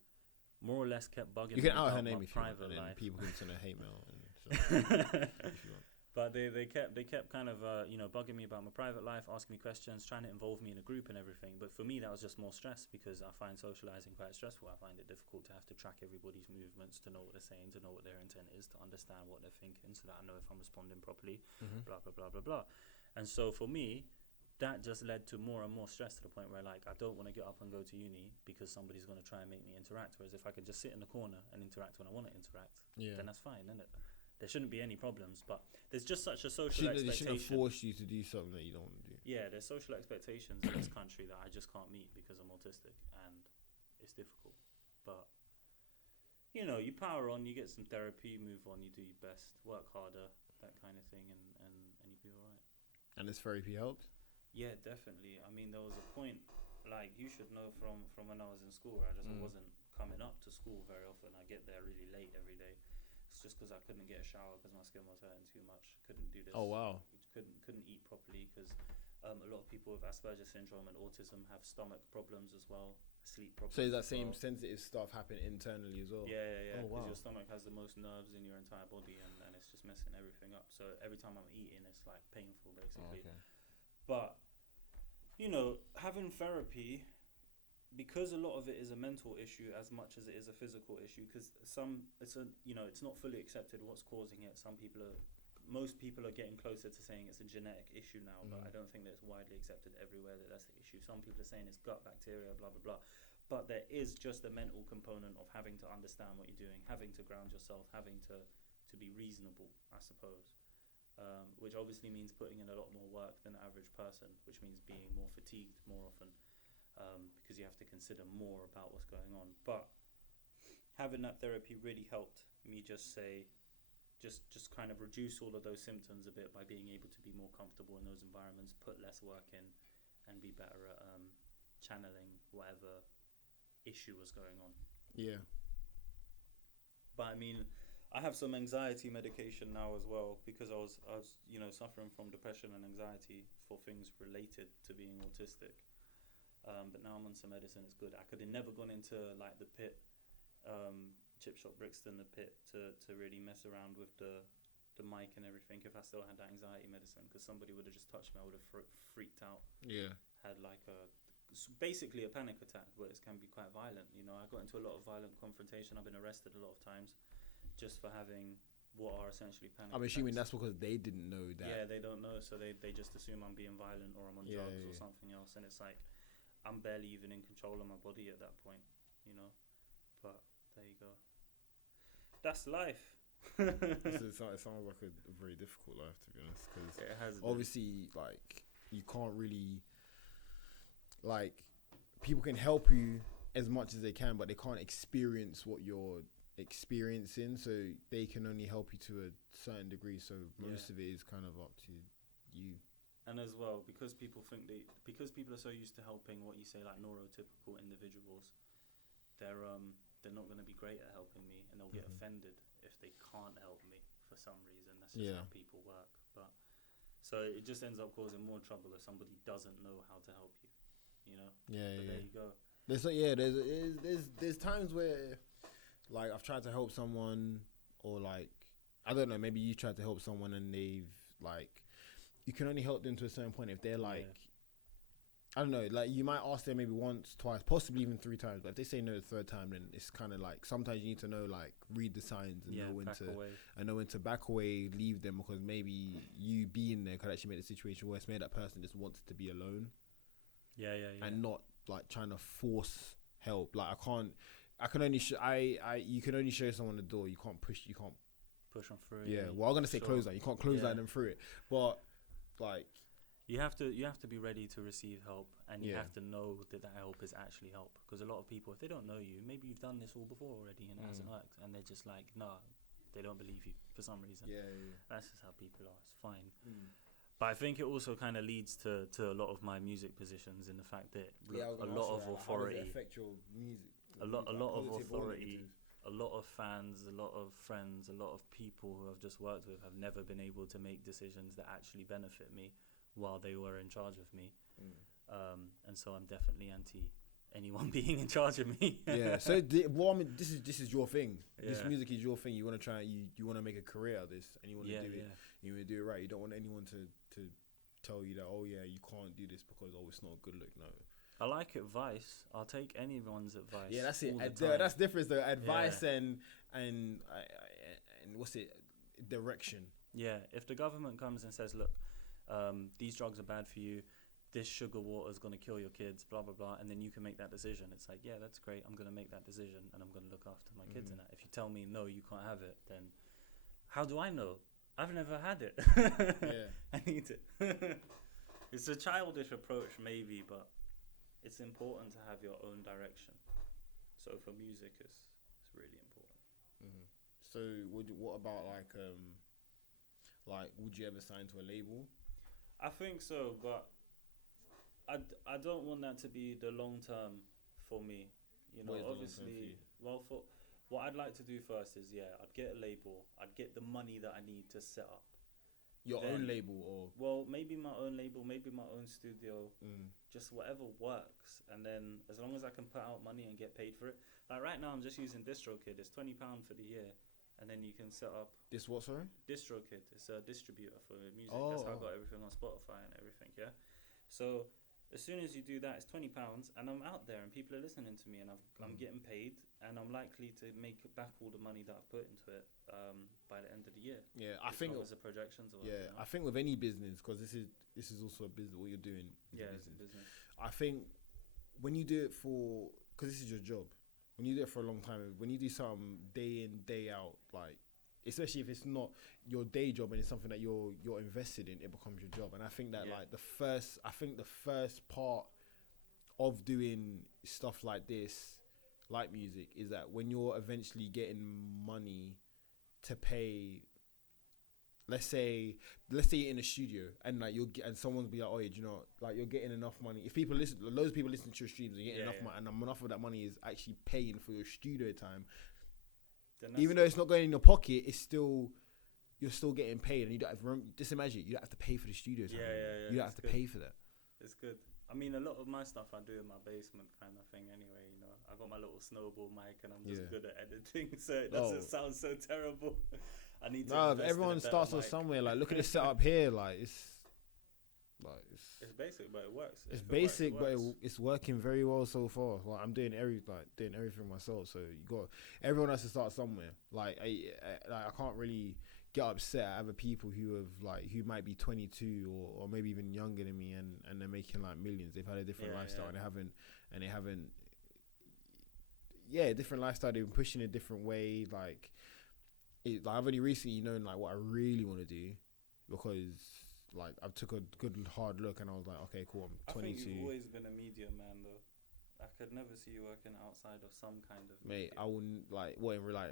more or less kept bugging me about my private life. People can send a hate mail and stuff if you want. But they kept kind of bugging me about my private life, asking me questions, trying to involve me in a group and everything. But for me, that was just more stress because I find socializing quite stressful. I find it difficult to have to track everybody's movements, to know what they're saying, to know what their intent is, to understand what they're thinking, so that I know if I'm responding properly. Blah blah blah blah blah. And so for me, that just led to more and more stress, to the point where like I don't want to get up and go to uni because somebody's going to try and make me interact. Whereas if I could just sit in the corner and interact when I want to interact, then that's fine, isn't it? There shouldn't be any problems, but there's just such a social expectation. They shouldn't have forced you to do something that you don't want to do. Yeah, there's social expectations in this country that I just can't meet because I'm autistic, and it's difficult. But, you know, you power on, you get some therapy, you move on, you do your best, work harder, that kind of thing, and you'll be all right. And this therapy helped? Yeah, definitely. I mean, there was a point, like, you should know from when I was in school, where I just wasn't coming up to school very often. I get there really late every day. It's just because I couldn't get a shower because my skin was hurting too much. Couldn't do this. Oh wow. Couldn't eat properly because a lot of people with Asperger's syndrome and autism have stomach problems as well, sleep problems. So is that same sensitive stuff happening internally as well? Yeah. Oh wow. Because your stomach has the most nerves in your entire body, and it's just messing everything up. So every time I'm eating, it's like painful basically. Oh, okay. But Having therapy, because a lot of it is a mental issue as much as it is a physical issue, because it's not fully accepted what's causing it. Most people are getting closer to saying it's a genetic issue now, but I don't think that it's widely accepted everywhere that that's the issue. Some people are saying it's gut bacteria, blah, blah, blah. But there is just a mental component of having to understand what you're doing, having to ground yourself, having to be reasonable, I suppose. Which obviously means putting in a lot more work than the average person, which means being more fatigued more often. Because you have to consider more about what's going on. But having that therapy really helped me just kind of reduce all of those symptoms a bit by being able to be more comfortable in those environments, put less work in, and be better at channeling whatever issue was going on. Yeah. But I mean, I have some anxiety medication now as well, because I was suffering from depression and anxiety for things related to being autistic. But now I'm on some medicine. It's good. I could have never gone into like the pit, Chip Shop Brixton, the pit, to really mess around with the mic and everything if I still had that anxiety medicine, because somebody would have just touched me. I would have freaked out. Yeah. Had like basically a panic attack, but it can be quite violent. I got into a lot of violent confrontation. I've been arrested a lot of times just for having what are essentially panic I'm assuming attacks. that's because they didn't know that. Yeah, they don't know, so they just assume I'm being violent or I'm on drugs or something else, and it's like I'm barely even in control of my body at that point, but there you go. That's life. It sounds like a very difficult life, to be honest, because it has obviously like you can't really, like, people can help you as much as they can, but they can't experience what you're experiencing, so they can only help you to a certain degree, so most of it is kind of up to you. And as well, because people are so used to helping what you say, like neurotypical individuals, they're not going to be great at helping me, and they'll get offended if they can't help me for some reason. That's just how people work. But so it just ends up causing more trouble if somebody doesn't know how to help you, There you go. There's times where, like, I've tried to help someone, or like, I don't know, maybe you tried to help someone and they've like, you can only help them to a certain point if they're like, I don't know, like you might ask them maybe once, twice, possibly even 3 times, but if they say no the third time, then it's kind of like, sometimes you need to know, like, read the signs and know when to back away, leave them, because maybe you being there could actually make the situation worse. Maybe that person just wants to be alone. And not like trying to force help. Like you can only show someone the door. You can't push them through. Yeah. Well, I'm gonna say close that. You can't close them through it. But like, you have to be ready to receive help, and you have to know that help is actually help. Because a lot of people, if they don't know you, maybe you've done this all before already and it hasn't worked, and they're just like, no, they don't believe you for some reason. That's just how people are. It's fine. But I think it also kind of leads to a lot of my music positions, in the fact that a lot of authority, how does it affect your music? A lot of authority, a lot of fans, a lot of friends, a lot of people who I've just worked with have never been able to make decisions that actually benefit me while they were in charge of me. And so I'm definitely anti anyone being in charge of me. So this is your thing. This music is your thing. You want to try, you want to make a career out of this, and you want to do it. You want to do it right. You don't want anyone to tell you that, oh yeah, you can't do this because it's not a good look. No. I like advice. I'll take anyone's advice. Yeah, that's it. That's different though. Advice and what's it? Direction. Yeah. If the government comes and says, look, these drugs are bad for you, this sugar water is going to kill your kids, blah, blah, blah, and then you can make that decision. It's like, yeah, that's great. I'm going to make that decision, and I'm going to look after my kids in that. If you tell me, no, you can't have it, then how do I know? I've never had it. I need it. It's a childish approach, maybe, but it's important to have your own direction. So for music, it's really important. So what about like would you ever sign to a label? I think so, but I don't want that to be the long term for me. Obviously, for what I'd like to do first is, I'd get a label. I'd get the money that I need to set up. Your own label, or? Well, maybe my own label, maybe my own studio, just whatever works. And then as long as I can put out money and get paid for it. Like right now, I'm just using DistroKid. It's £20 for the year. And then you can set up... This what, sorry? DistroKid. It's a distributor for music. That's how I got everything on Spotify and everything, yeah? So as soon as you do that, it's £20, and I'm out there, and people are listening to me, and I'm getting paid, and I'm likely to make back all the money that I've put into it by the end of the year. Yeah, I think as the projections. Or yeah, I think with any business, because this is also a business. What you're doing, it's a business. I think when you do it because this is your job, when you do it for a long time, when you do something day in day out, like, especially if it's not your day job and it's something that you're invested in, it becomes your job. And I think that like the first part of doing stuff like this, like music, is that when you're eventually getting money to pay, let's say you're in a studio and like and someone's be like, oh, you know, like you're getting enough money. If people listen, loads of people listen to your streams, and you're getting enough money, and enough of that money is actually paying for your studio time. Even though it's not going in your pocket, you're still getting paid, and you don't have just imagine you don't have to pay for the studio time. You don't have to pay for that. It's good. I mean, a lot of my stuff I do in my basement kind of thing anyway, you know. I got my little snowball mic, and I'm just good at editing, so it doesn't sound so terrible. I need to everyone starts off somewhere. Like, look at this setup here. Like, it's basic, but it works. It's basic, but it's working very well so far. Like, I'm doing everything myself. So everyone has to start somewhere. Like, I can't really get upset at other people who might be 22 or maybe even younger than me, and they're making like millions. They've had a different lifestyle, and they haven't. Yeah, different lifestyle. They've been pushing a different way. Like I've only recently known like what I really want to do, because like I took a good hard look, and I was like, okay, cool, I'm 22. I think you've always been a media man, though. I could never see you working outside of some kind of media. Mate, I wouldn't like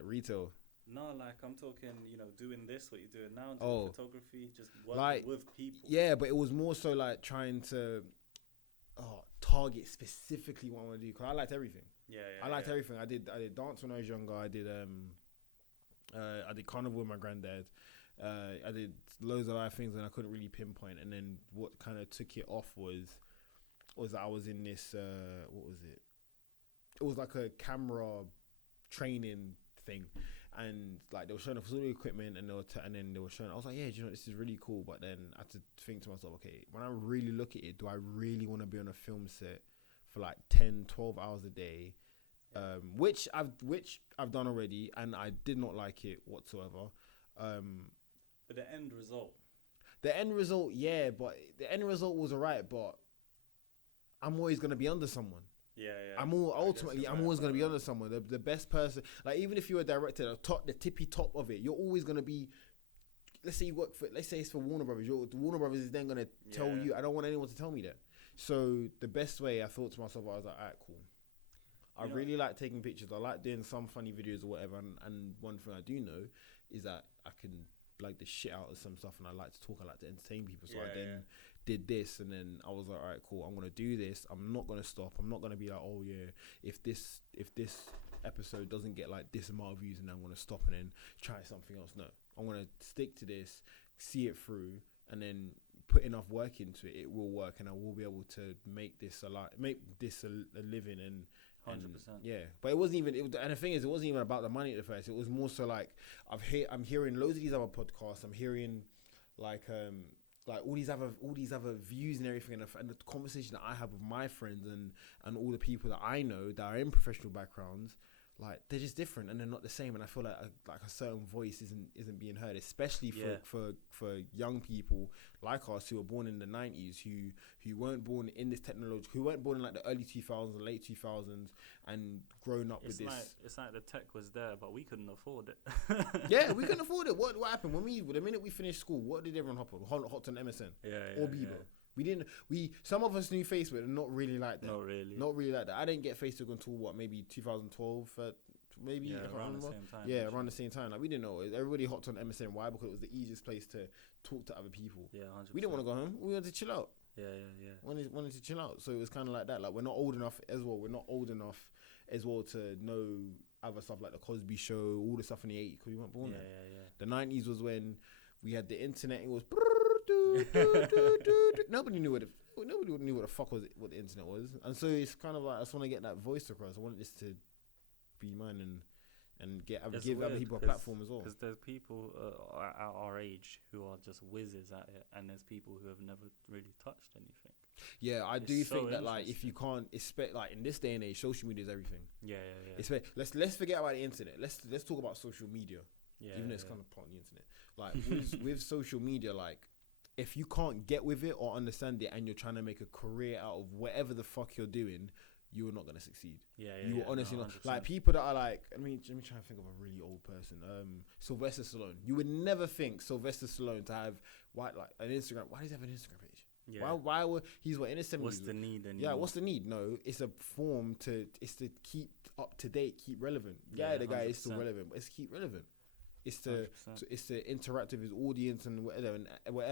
retail. No, like I'm talking, you know, doing this, what you're doing now, doing photography, just working like, with people. Yeah, but it was more so like trying to target specifically what I want to do, because I liked everything. I liked everything. I did dance when I was younger. I did carnival with my granddad. I did loads of other things, and I couldn't really pinpoint. And then what kind of took it off was I was in this what was it? It was like a camera training thing, and like they were showing off all the equipment, and then they were showing. I was like, yeah, you know, this is really cool. But then I had to think to myself, okay, when I really look at it, do I really want to be on a film set for like 10, 12 hours a day? Which I've done already, and I did not like it whatsoever. But the end result, yeah, but the end result was alright. But I'm always gonna be under someone. I'm always gonna be under someone. The best person, like even if you're a director, the tippy top of it, you're always gonna be. Let's say it's for Warner Brothers. Warner Brothers is then gonna tell you. I don't want anyone to tell me that. So the best way, I thought to myself, I was like, alright, cool. I really like taking pictures. I like doing some funny videos or whatever. And one thing I do know is that I can like the shit out of some stuff, and I like to talk. I like to entertain people. So I then did this, and then I was like, all right, cool. I'm gonna do this. I'm not gonna stop. I'm not gonna be like, oh yeah, if this episode doesn't get like this amount of views, and I'm gonna stop and then try something else. No, I'm gonna stick to this, see it through, and then put enough work into it. It will work, and I will be able to make this a living and. 100%. Yeah, but it wasn't even. And the thing is, it wasn't even about the money at the first. It was more so like I'm hearing loads of these other podcasts. I'm hearing like all these other views and everything, and the conversation that I have with my friends and all the people that I know that are in professional backgrounds. Like they're just different, and they're not the same. And I feel like a certain voice isn't being heard, especially for young people like us who were born in the 90s, who weren't born in this technology, who weren't born in like the early 2000s, the late 2000s, and grown up with this. It's like the tech was there, but we couldn't afford it. Yeah, we couldn't afford it. What happened the minute we finished school? What did everyone hop on? Hot on MSN or Bebo. Yeah. Some of us knew Facebook, and not really like that. Not really like that. I didn't get Facebook until maybe 2012, maybe around the same time. Yeah, around the same time. Like we didn't know. Everybody hopped on MSN. Why? Because it was the easiest place to talk to other people. Yeah, 100%. We didn't want to go home. We wanted to chill out. Yeah. Wanted to chill out. So it was kind of like that. Like we're not old enough as well. We're not old enough as well to know other stuff like the Cosby Show, all the stuff in the 80s, because we weren't born then. The 90s was when we had the internet. It was. Nobody knew what the fuck what the internet was, and so it's kind of like I just want to get that voice across. I want this to be mine and give other people a platform as well. Because there's people at our age who are just whizzes at it, and there's people who have never really touched anything. Yeah, I It's do so think that like if interesting. you can't expect like in this day and age, social media is everything. Yeah, yeah, Let's forget about the internet. Let's talk about social media. yeah. Even though it's yeah. kind of part of the internet. Like with social media, like if you can't get with it or understand it, and you're trying to make a career out of whatever the fuck you're doing, you are not gonna succeed. Yeah, You will honestly no, not. 100%. Like people that are like, let me try and think of a really old person. Sylvester Stallone. You would never think Sylvester Stallone to have an Instagram. Why does he have an Instagram page? Yeah. Why would he's in his 70s? What's the need anymore? Yeah, what's the need? No, it's to keep up to date, keep relevant. Yeah, Yeah, the guy is still 100%. relevant, but it's to keep relevant. It's 100%. it's to interact with his audience and whatever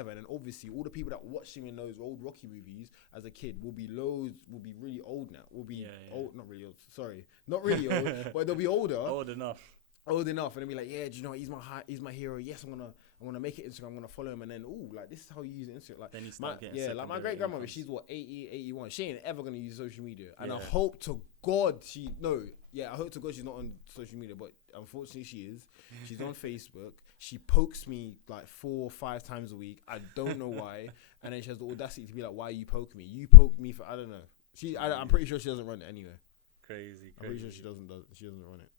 and then obviously all the people that watched him in those old Rocky movies as a kid will be really old now. Will be old, not really old. Sorry, not really old, but they'll be older. Old enough. Old enough, and they'll be like, yeah, do you know what? He's my hero. Yes, I'm gonna make it Instagram. I'm gonna follow him, and then like this is how you use Instagram. Like Then you start getting like my secondary great grandmother, incomes. she's what 80, 81. She ain't ever gonna use social media, and I Yeah. hope to God I hope to God she's not on social media, but unfortunately she is. She's on Facebook. She pokes me like 4 or 5 times a week. I don't know why, and then she has the audacity to be like, "Why you poke me? You poked me for I don't know." I'm pretty sure she doesn't run it anyway. Crazy. I'm pretty sure she doesn't run it.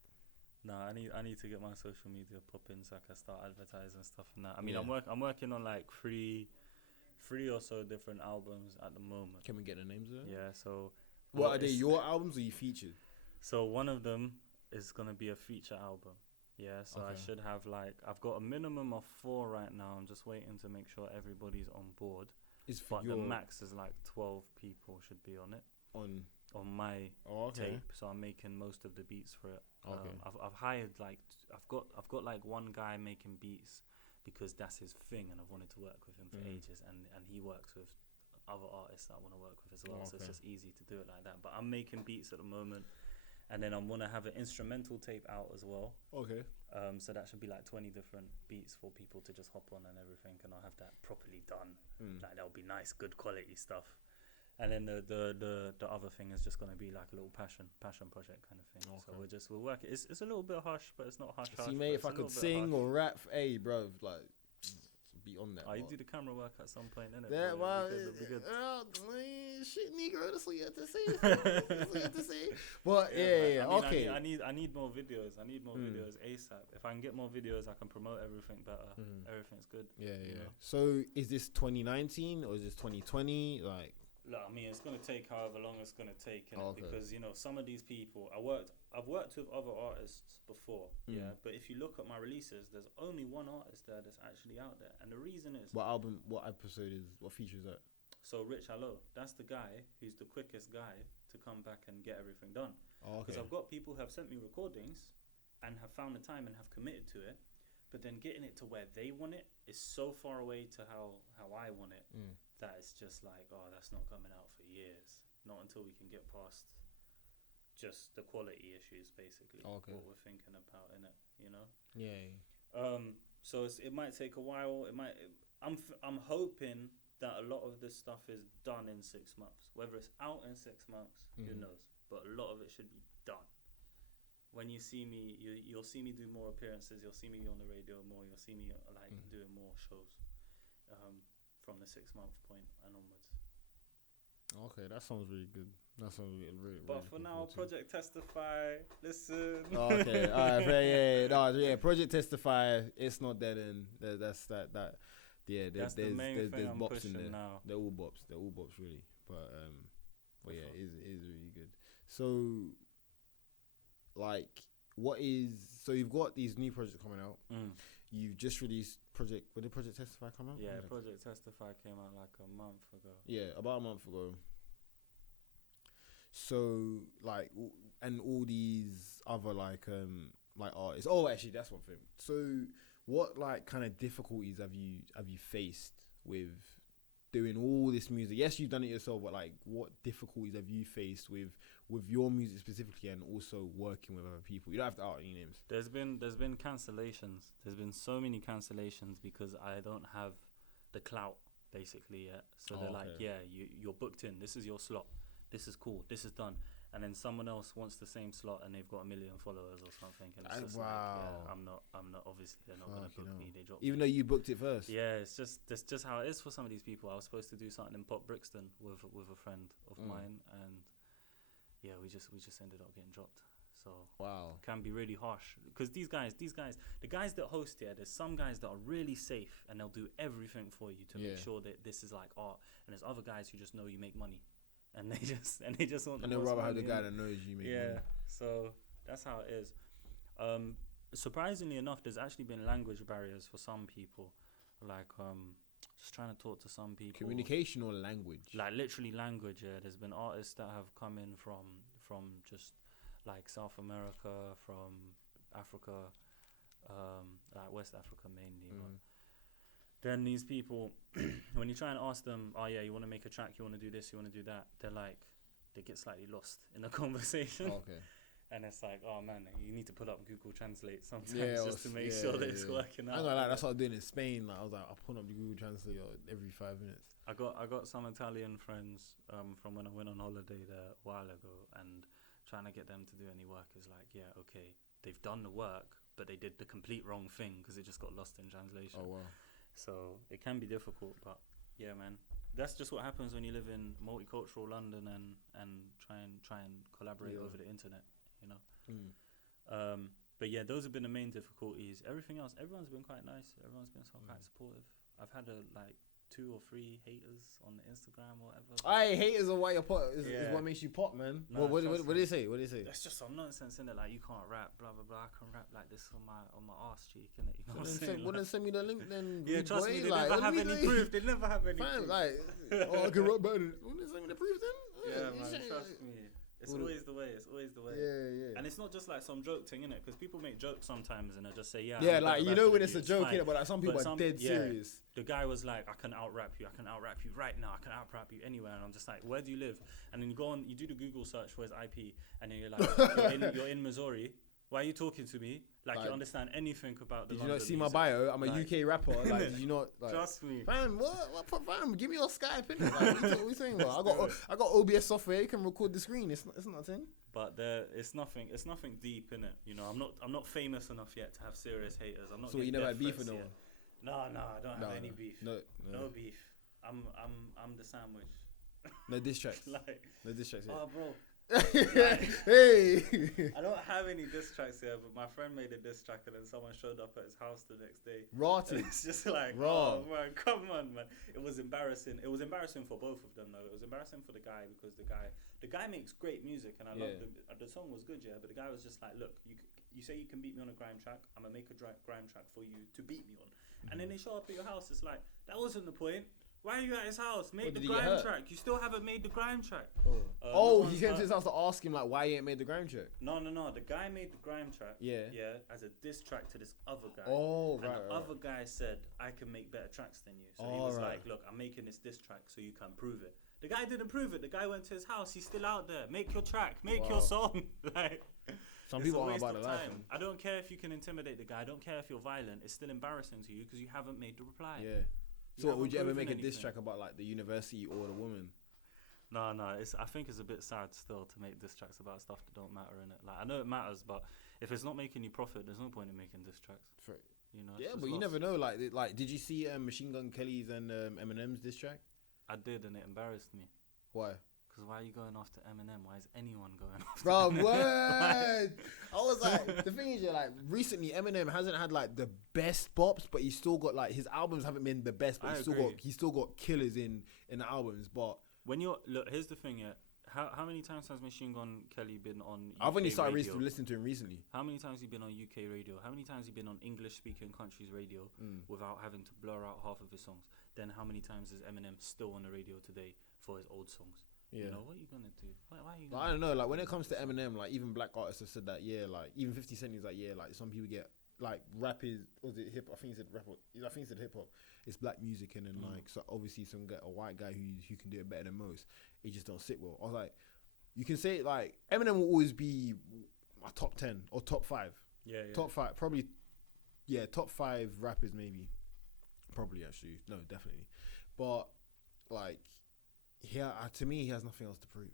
No, I need to get my social media popping so I can start advertising stuff and that. I mean, Yeah. I'm working on like three or so different albums at the moment. Can we get the names of it? Yeah, so What are they? it's- Your albums or you featured? So one of them is gonna be a feature album. Yeah, so I Okay. should have I've got a minimum of 4 right now. I'm just waiting to make sure everybody's on board. Is for But your the max is like 12 people should be on it on. on my Oh, okay. tape. So I'm making most of the beats for it. Okay. I've hired I've got like one guy making beats because that's his thing, and I've wanted to work with him for ages, and he works with other artists that I want to work with as well. So it's Okay. just easy to do it like that. But I'm making beats at the moment, and then I'm gonna have an instrumental tape out as well. Okay. So that should be like 20 different beats for people to just hop on and everything, and I'll have that properly done. Like that'll be nice, good quality stuff. And then the other thing is just gonna be like a little passion project kind of thing. So Okay. we'll work. It's a little bit harsh, but it's not harsh. See, mate, if I could sing or rap, hey, bro, like, be on that. Oh, you bro. do the camera work at some point, innit? Yeah, well, It'll be good. shit, Negro, that's all you have to say. That's all you have to say. But yeah, man. okay. I need more videos. I need more videos ASAP. If I can get more videos, I can promote everything better. Everything's good. Yeah. you know? So is this 2019 or is this 2020? Like, Look, I mean, it's gonna take however long it's gonna take, innit? Okay. Because some of these people, I've worked with other artists before, yeah. But if you look at my releases, there's only one artist there that's actually out there, and the reason is what episode what feature is that? so Rich Hello. That's the guy who's the quickest guy to come back and get everything done. Oh, okay. Because I've got people who have sent me recordings and have found the time and have committed to it, but then getting it to where they want it is so far away to how I want it that it's just like, oh, that's not coming out for years. Not until we can get past just the quality issues, basically. Okay. What we're thinking about in it, Yeah. So it might take a while. I'm hoping that a lot of this stuff is done in 6 months. Whether it's out in 6 months, who knows? But a lot of it should be done. When you see me, you'll see me do more appearances. You'll see me on the radio more. You'll see me doing more shows from the 6-month point and onwards. Okay, that sounds really good. That sounds really. But for now, Project Testify. Listen. Okay, all right, yeah. Project Testify. It's not dead, and that's that. Yeah, That's the main thing there's I'm bops in pushing there. now. They're all bops. They're all bops, really. But yeah, it is really good. So, like, so you've got these new projects coming out. You've just released Project. When did Project Testify come out? Yeah, Project Testify came out like a month ago. Yeah, about a month ago. So like, and all these other like artists. Oh, actually, that's one thing. So, what like kind of difficulties have you faced with doing all this music? Yes, you've done it yourself, but like, what difficulties have you faced with your music specifically, and also working with other people? You don't have to out any names. There's been cancellations. There's been so many cancellations because I don't have the clout basically yet. So they're like, yeah, you're booked in. This is your slot. This is cool. This is done. and then someone else wants the same slot and they've got 1 million followers or something, and it's just wow. like, yeah, I'm not. Obviously, they're not gonna book me. They dropped even me. though you booked it first. Yeah, that's just how it is for some of these people. I was supposed to do something in Pop Brixton with a friend of mine, and yeah, we just ended up getting dropped. So wow, it can be really harsh because these guys, the guys that host here, there's some guys that are really safe and they'll do everything for you to make sure that this is like art, and there's other guys who just know you make money, and they just want. And they'd rather have the guy that knows you make money. So that's how it is. Surprisingly enough, there's actually been language barriers for some people, like just trying to talk to some people. Communication or language? Like literally language. Yeah, there's been artists that have come in from just like South America, from Africa, like West Africa mainly. But then these people, when you try and ask them, oh yeah, you want to make a track, you want to do this, you want to do that, they get slightly lost in the conversation. Oh, okay. And it's like, oh man, you need to pull up Google Translate sometimes just to make sure that it's working out. I know, like that's what I'm doing in Spain. Like I was like, I put up the Google Translate every 5 minutes. I got some Italian friends from when I went on holiday there a while ago, and trying to get them to do any work is like, yeah, okay, they've done the work, but they did the complete wrong thing because it just got lost in translation. Oh wow. So it can be difficult, but yeah, man, that's just what happens when you live in multicultural London and try and collaborate over the internet, you know. But yeah, those have been the main difficulties. Everything else, everyone's been quite nice. Everyone's been quite supportive. I've had 2 or 3 haters on the Instagram or whatever. Haters are why you're pop. Is what makes you pop, man. No, what do they say? What do they say? That's just some nonsense in it. Like, you can't rap, blah blah blah. I can rap like this on my arse cheek, innit? You know what I'm saying? Wouldn't send me the link then. Yeah, trust me, they never have any proof. They never have any proof. Like, I can rap better. Wouldn't send me the proof then? Yeah, man, trust me. It's always the way. It's always the way. Yeah. And it's not just like some joke thing, innit? Because people make jokes sometimes and they just say, yeah. Yeah, like, you know when it's a joke, innit? But like some people are dead serious. The guy was like, I can out-rap you. I can out-rap you right now. I can out-rap you anywhere. And I'm just like, where do you live? And then you go on, you do the Google search for his IP, and then you're like, you're in Missouri. Why are you talking to me? Like you understand anything about the Did London you not see my music. bio? I'm a UK rapper. Like, did you not? Like, trust me. Fam, fam, give me your Skype, innit? Like, what are we saying about? I got OBS software. You can record the screen. It's not a thing. But it's nothing deep in it. You know, I'm not famous enough yet to have serious haters. I'm not. So you never had beef with no one? No, I don't have any beef. No beef. I'm the sandwich. No diss tracks. No diss tracks. Oh, bro. Hey. I don't have any diss tracks here, but my friend made a diss track and then someone showed up at his house the next day. Rotted. It's just like, oh man, come on, man. It was embarrassing. It was embarrassing for both of them, though. It was embarrassing for the guy because the guy makes great music, and I love the song was good, yeah. But the guy was just like, look, you say you can beat me on a grime track. I'm gonna make a grime track for you to beat me on. And then they show up at your house. It's like, that wasn't the point. Why are you at his house? Make the grime track. You still haven't made the grime track. He came to his house to ask him like why he ain't made the grime track. No. The guy made the grime track. Yeah, as a diss track to this other guy. Oh, and the other guy said, I can make better tracks than you. So he was like, look, I'm making this diss track so you can prove it. The guy didn't prove it. The guy went to his house. He's still out there. Make your track. Make your song. Like, some people aren't about the life. I don't care if you can intimidate the guy. I don't care if you're violent. It's still embarrassing to you because you haven't made the reply. Yeah. So would you ever make a diss track about like the university or the woman? No. I think it's a bit sad still to make diss tracks about stuff that don't matter in it. Like, I know it matters, but if it's not making you profit, there's no point in making diss tracks. You know. Yeah, but you never know. Like, did you see Machine Gun Kelly's and Eminem's diss track? I did, and it embarrassed me. Why? Because why are you going after Eminem? Why is anyone going after Bro, what? I was like, the thing is, like, recently Eminem hasn't had like the best bops, but he's still got like his albums haven't been the best, but he's still got killers in the albums. But when here's the thing, yeah. How many times has Machine Gun Kelly been on UK I've only started listening to him recently. How many times has he been on UK radio? How many times has he been on English-speaking countries radio without having to blur out half of his songs? Then how many times is Eminem still on the radio today for his old songs? Yeah. You know, what are you going to do? Why are you I don't know. Like, when it comes to Eminem, like, even black artists have said that, like, even 50 Cent is like, like, some people get, like, rap is, was it hip hop? I think he said rap, I think he said hip hop. It's black music, and then, like, so obviously a white guy who can do it better than most, it just don't sit well. I was like, you can say, like, Eminem will always be a top 10 or top 5. Yeah. Top 5, probably, top 5 rappers, maybe. Probably, actually. No, definitely. But, like, to me, he has nothing else to prove.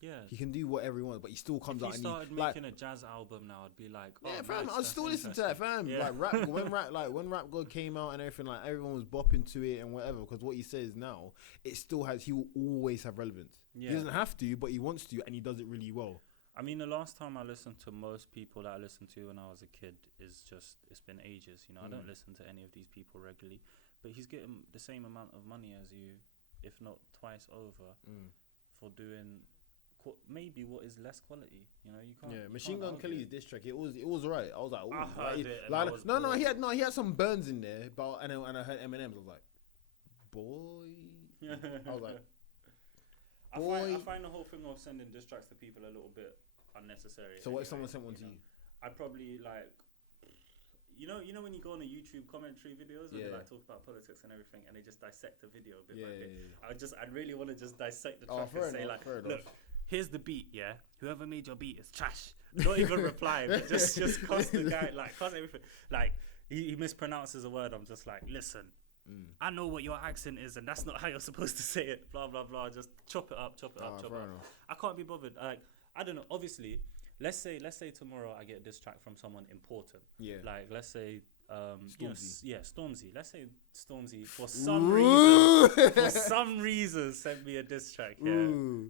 Yeah. He can do whatever he wants, but he still comes If out he and started like, making a jazz album now, I'd be like, oh, yeah, fam, nice, I'll that's still listen to that, fam. interesting. Yeah. Like when Rap God came out and everything, like everyone was bopping to it and whatever. Because what he says now, it still has. He will always have relevance. Yeah. He doesn't have to, but he wants to, and he does it really well. I mean, the last time I listened to most people that I listened to when I was a kid is just, it's been ages. You know, I don't listen to any of these people regularly, but he's getting the same amount of money as you, if not twice over, for doing maybe what is less quality. You know, you can't. Yeah, you Machine can't Gun argue Kelly's it. diss track. It was right. I was like, ooh, I heard like, it and like, I was no, bored. he had some burns in there, but and I heard Eminem's. I was like, boy. I was like, I find the whole thing of sending diss tracks to people a little bit unnecessary. so what if someone sent one to you? I'd probably like, you know when you go on a YouTube commentary videos where they like talk about politics and everything, and they just dissect the video bit by bit. I'd really want to just dissect the track and say like, look, here's the beat, yeah. Whoever made your beat is trash. Not even reply, but just cuss the guy, like cuss everything. Like he mispronounces a word. I'm just like, listen, I know what your accent is, and that's not how you're supposed to say it. Blah blah blah. Just chop it up. Chop it up. I can't be bothered. Like I don't know. Obviously, let's say tomorrow I get a diss track from someone important. Yeah. Like let's say Stormzy. Stormzy. Let's say Stormzy for some reason sent me a diss track. Yeah.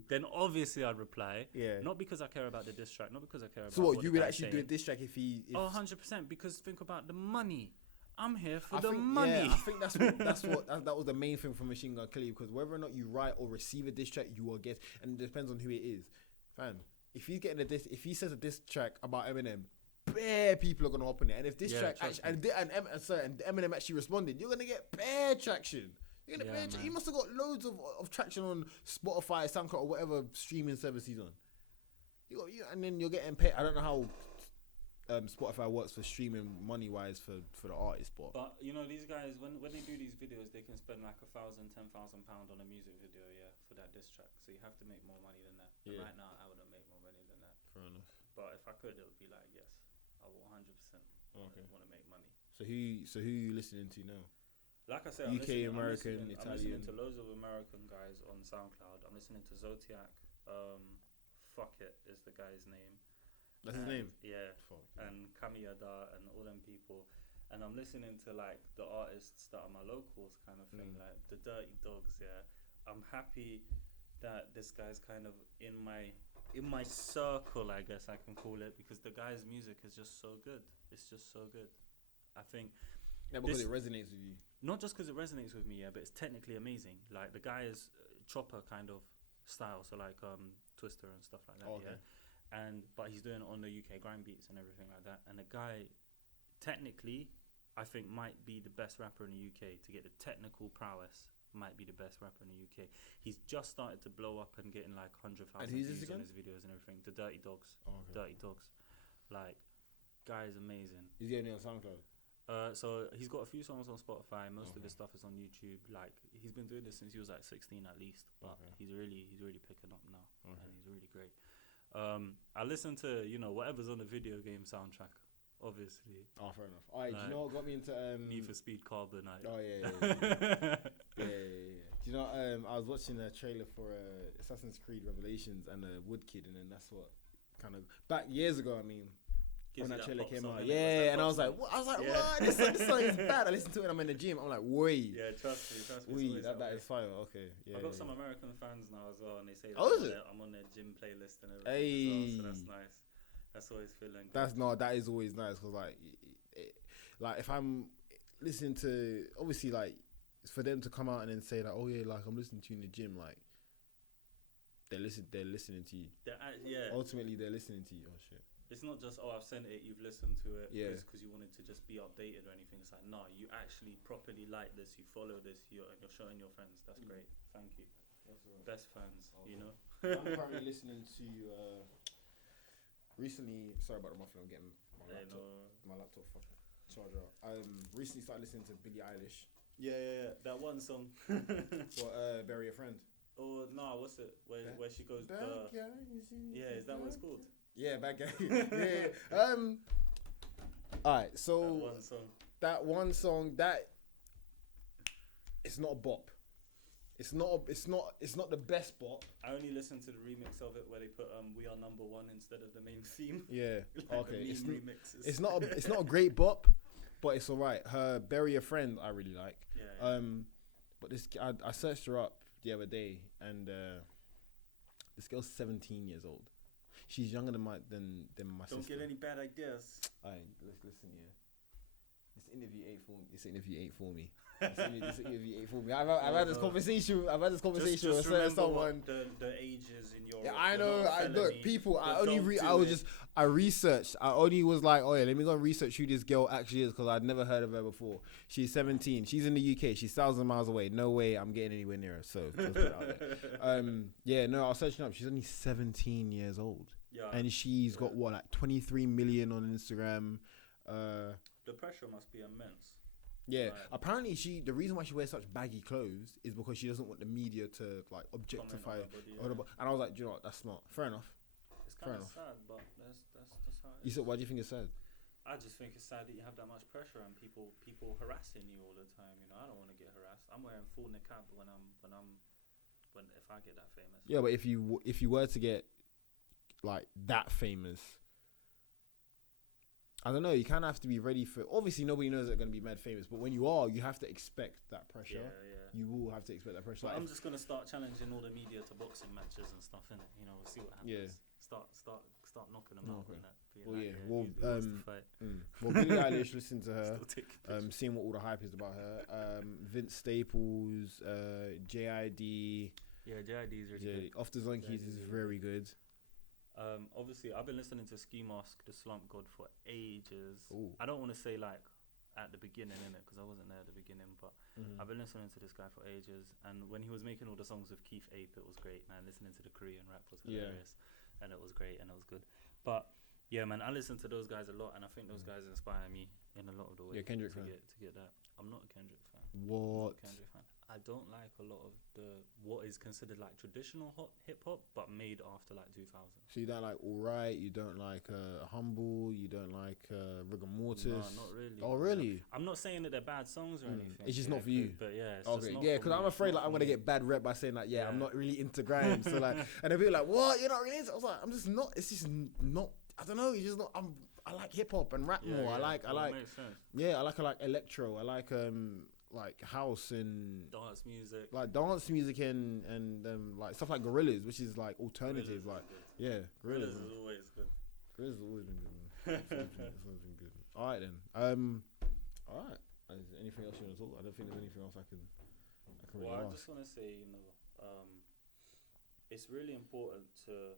Then obviously I'd reply. Yeah. Not because I care about the diss track. Not because I care about. So what you would actually do a diss track if he? 100%. Because think about the money. I'm here for the money. Yeah, I think that was the main thing for Machine Gun Kelly, because whether or not you write or receive a diss track, you will get, and it depends on who it is. Fam, if he's getting if he says a diss track about Eminem, bare people are gonna hop on it, and if this track actually, and Eminem actually responded, you're gonna get bare traction. You're gonna he must have got loads of traction on Spotify, SoundCloud, or whatever streaming service he's on. And then you're getting paid. I don't know how Spotify works for streaming money wise for the artist, but you know these guys when they do these videos, they can spend like £1,000, £10,000 on a music video, for that diss track. So you have to make more money than that. Yeah. Right now, I wouldn't make more money than that. Fair enough. But if I could, it would be like, yes, I will 100% want to make money. So who you listening to now? Like I said, UK, American, Italian. I'm listening to loads of American guys on SoundCloud. I'm listening to Zodiac. Fuck It is the guy's name. That's his name? Yeah. Fuck. And Kamiyada and all them people. And I'm listening to like the artists that are my locals kind of thing, like the Dirty Dogs, yeah. I'm happy that this guy's kind of in my circle, I guess I can call it, because the guy's music is just so good. It's just so good. I think. Yeah, because it resonates with you. Not just because it resonates with me, but it's technically amazing. Like the guy is chopper kind of style, so like Twister and stuff like that, yeah. But he's doing it on the UK grind beats and everything like that. And the guy, technically, I think might be the best rapper in the UK. To get the technical prowess, might be the best rapper in the UK. He's just started to blow up and getting like 100,000 views on his videos and everything. The Dirty Dogs. Dirty Dogs. Like, guy is amazing. He's getting it on SoundCloud. So he's got a few songs on Spotify. Most of his stuff is on YouTube. Like he's been doing this since he was like 16 at least. But he's really picking up now, and he's really great. I listen to whatever's on the video game soundtrack, obviously. Oh, fair enough. Alright, do you know what got me into Need for Speed Carbon? Oh yeah. Do you know I was watching a trailer for Assassin's Creed Revelations and Woodkid, and then that's what kind of back years ago. I mean. When that trailer came out, and I was like, what? What? This song is bad. I listened to it and I'm in the gym. I'm like, wait. Yeah, trust me. That is fire. Okay. Yeah. I've got some American fans now as well, and they say that I'm on their gym playlist and everything as well, so that's nice. That's always feeling good. That is always nice, because like if I'm listening to, obviously, like for them to come out and then say like, oh yeah, like I'm listening to you in the gym, like they're listening to you. Ultimately, they're listening to you. Oh shit. It's not just, I've sent it, you've listened to it because you wanted to just be updated or anything. It's like, no, you actually properly like this, you follow this, and you're showing your friends. That's great. Thank you. Best fans, I'm currently listening to, recently, sorry about the muffin, I'm getting my laptop fucking charger up. Recently started listening to Billie Eilish. Yeah, that one song. Bury a Friend. Oh, no, what's it? Where she goes, is that what it's called? Yeah, bad guy. Yeah. Alright, so that one song, that it's not a bop. It's not the best bop. I only listened to the remix of it where they put "We Are Number One" instead of the main theme. Yeah. Like Okay. the meme remixes. It's not a great bop, but it's alright. Her "Bury a Friend" I really like. Yeah. But this I searched her up the other day, and this girl's 17 years old. She's younger than my sister. Don't get any bad ideas. Alright, let's listen here. This interview ain't for me. This interview ain't for me. This interview ain't for me. I've had this conversation. I've had this conversation with someone. The ages in your. Yeah, I know. Look, people. But I researched. I only was like, oh yeah, let me go and research who this girl actually is because I'd never heard of her before. She's 17. She's in the UK. She's 1,000 miles away. No way I'm getting anywhere near her. So let's put it out there. Yeah, no, I was searching up. She's only 17 years old. Yeah. And she's got what, like 23 million on Instagram. The pressure must be immense. Yeah, Right. apparently the reason why she wears such baggy clothes is because she doesn't want the media to like objectify Comment on her body, and I was like, do you know what, that's smart. Fair enough. It's kind Fair of enough. sad, but that's how it You is. said, why do you think it's sad? I just think it's sad that you have that much pressure and people harassing you all the time. You know, I don't want to get harassed. I'm wearing full niqab if I get that famous. Yeah, but if you were to get like that famous, I don't know. You kind of have to be ready for. Obviously, nobody knows they're going to be mad famous, but when you are, you have to expect that pressure. Yeah. You will have to expect that pressure. But Like I'm just gonna start challenging all the media to boxing matches and stuff, innit? You know, we'll see what happens. Yeah. Start knocking them out. Okay. Innit? Being Well, like, yeah. who wants to fight? Well, Billie Eilish, listening to her, Still take pictures. seeing what all the hype is about her. Vince Staples, JID. Yeah, JID is really good. Off the Zonkeys JID is is very good. Obviously, I've been listening to Ski Mask, The Slump God, for ages. Ooh. I don't want to say like at the beginning, innit, because I wasn't there at the beginning, but I've been listening to this guy for ages. And when he was making all the songs with Keith Ape, it was great, man. Listening to the Korean rap was hilarious, and it was great and it was good. But yeah, man, I listen to those guys a lot, and I think those guys inspire me in a lot of the ways. Yeah, Kendrick to fan. get that. I'm not a Kendrick fan. What? Kendrick fan. I don't like a lot of what is considered like traditional hip hop, but made after like 2000. So you don't like Alright, you don't like Humble, you don't like Rigor Mortis? No, not really. Oh, really? I'm not saying that they're bad songs or anything. It's just not for you. But yeah, it's Okay, just not yeah, for because me. I'm It's afraid not like I'm for gonna me. get bad rep by saying like, I'm Yeah. not really into grime. So like, and they'll be like, what? You're not really into? I was like, I'm just not. It's just not. I don't know. It's just not. I like hip hop and rap more. I like. Makes sense. Yeah, I like electro. I like house and Dance music. like dance music and like stuff like Gorillaz, which is like alternative. Gorillaz like is good. yeah, Gorillaz Gorillaz. is always good. Gorillaz has always been good. Man. It's always been good. All right then. All right. Is there anything else you want to talk? I don't think there's anything else I can really Well, I ask. just want to say, it's really important to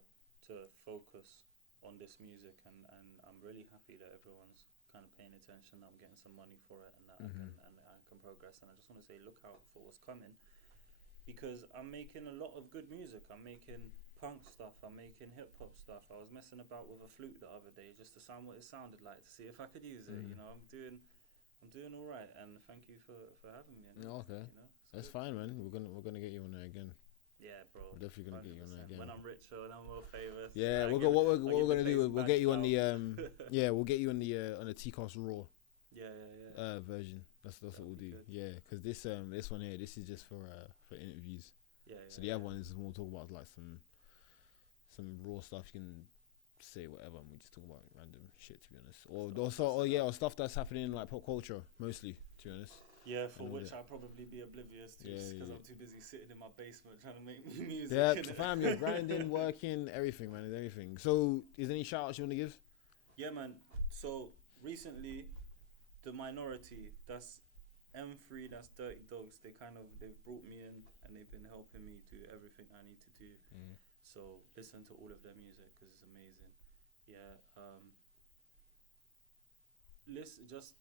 focus on this music, and I'm really happy that everyone's kind of paying attention. I'm getting some money for it, and that I can progress. And I just want to say, look out for what's coming, because I'm making a lot of good music. I'm making punk stuff. I'm making hip hop stuff. I was messing about with a flute the other day just to sound what it sounded like, to see if I could use it. You know, I'm doing all right, and thank you for having me. Yeah, okay. You know, That's fine, man. We're gonna get you on there again. Yeah, bro. We're definitely gonna get you on there 100%. again. When I'm richer and I'm more famous. Yeah, what we're gonna do is we'll get you on the we'll get you on the T-Cast Raw version. That's what we'll do. Good. Yeah, because this one here, this is just for interviews. So the other one is more talk about like some raw stuff. You can say whatever, and we just talk about random shit, to be honest. Or stuff that's happening in like pop culture mostly, to be honest. Yeah, for which I'll probably be oblivious to, because I'm too busy sitting in my basement trying to make music. Yeah, fam, you're grinding, working, everything, man, everything. So, is there any shout outs you want to give? Yeah, man. So recently, The Minority, that's M3, that's Dirty Dogs. They've brought me in and they've been helping me do everything I need to do. So listen to all of their music because it's amazing. Yeah. Listen, just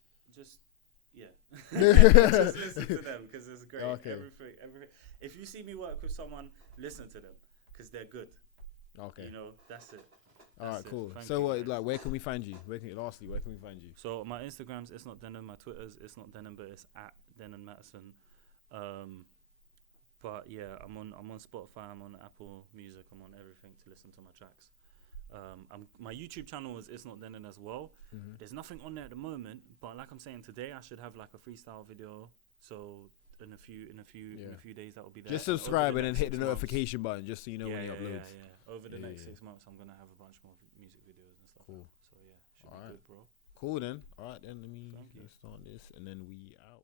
yeah. Just listen to them because it's great. Okay. Everything. If you see me work with someone, listen to them because they're good. Okay. You know, that's it. All right, That's it. cool. Thank So, you, guys. where can we find you? Where can we find you? So my Instagram's It's Not Denon. My Twitter's It's Not Denon, but it's at Denon Matson. But yeah, I'm on Spotify. I'm on Apple Music. I'm on everything to listen to my tracks. My YouTube channel is It's Not Denon as well. There's nothing on there at the moment, but like I'm saying, today I should have like a freestyle video. So in a few days that will be there. Just And over subscribe the and then next hit the 6 months- notification button just so you know when he uploads. Over the Yeah, next yeah. 6 months, I'm gonna have a bunch more music videos and stuff. Cool. Like that. So yeah, should Alright. be good, bro. Cool then. All right then. Let me Thank you. start this and then we out.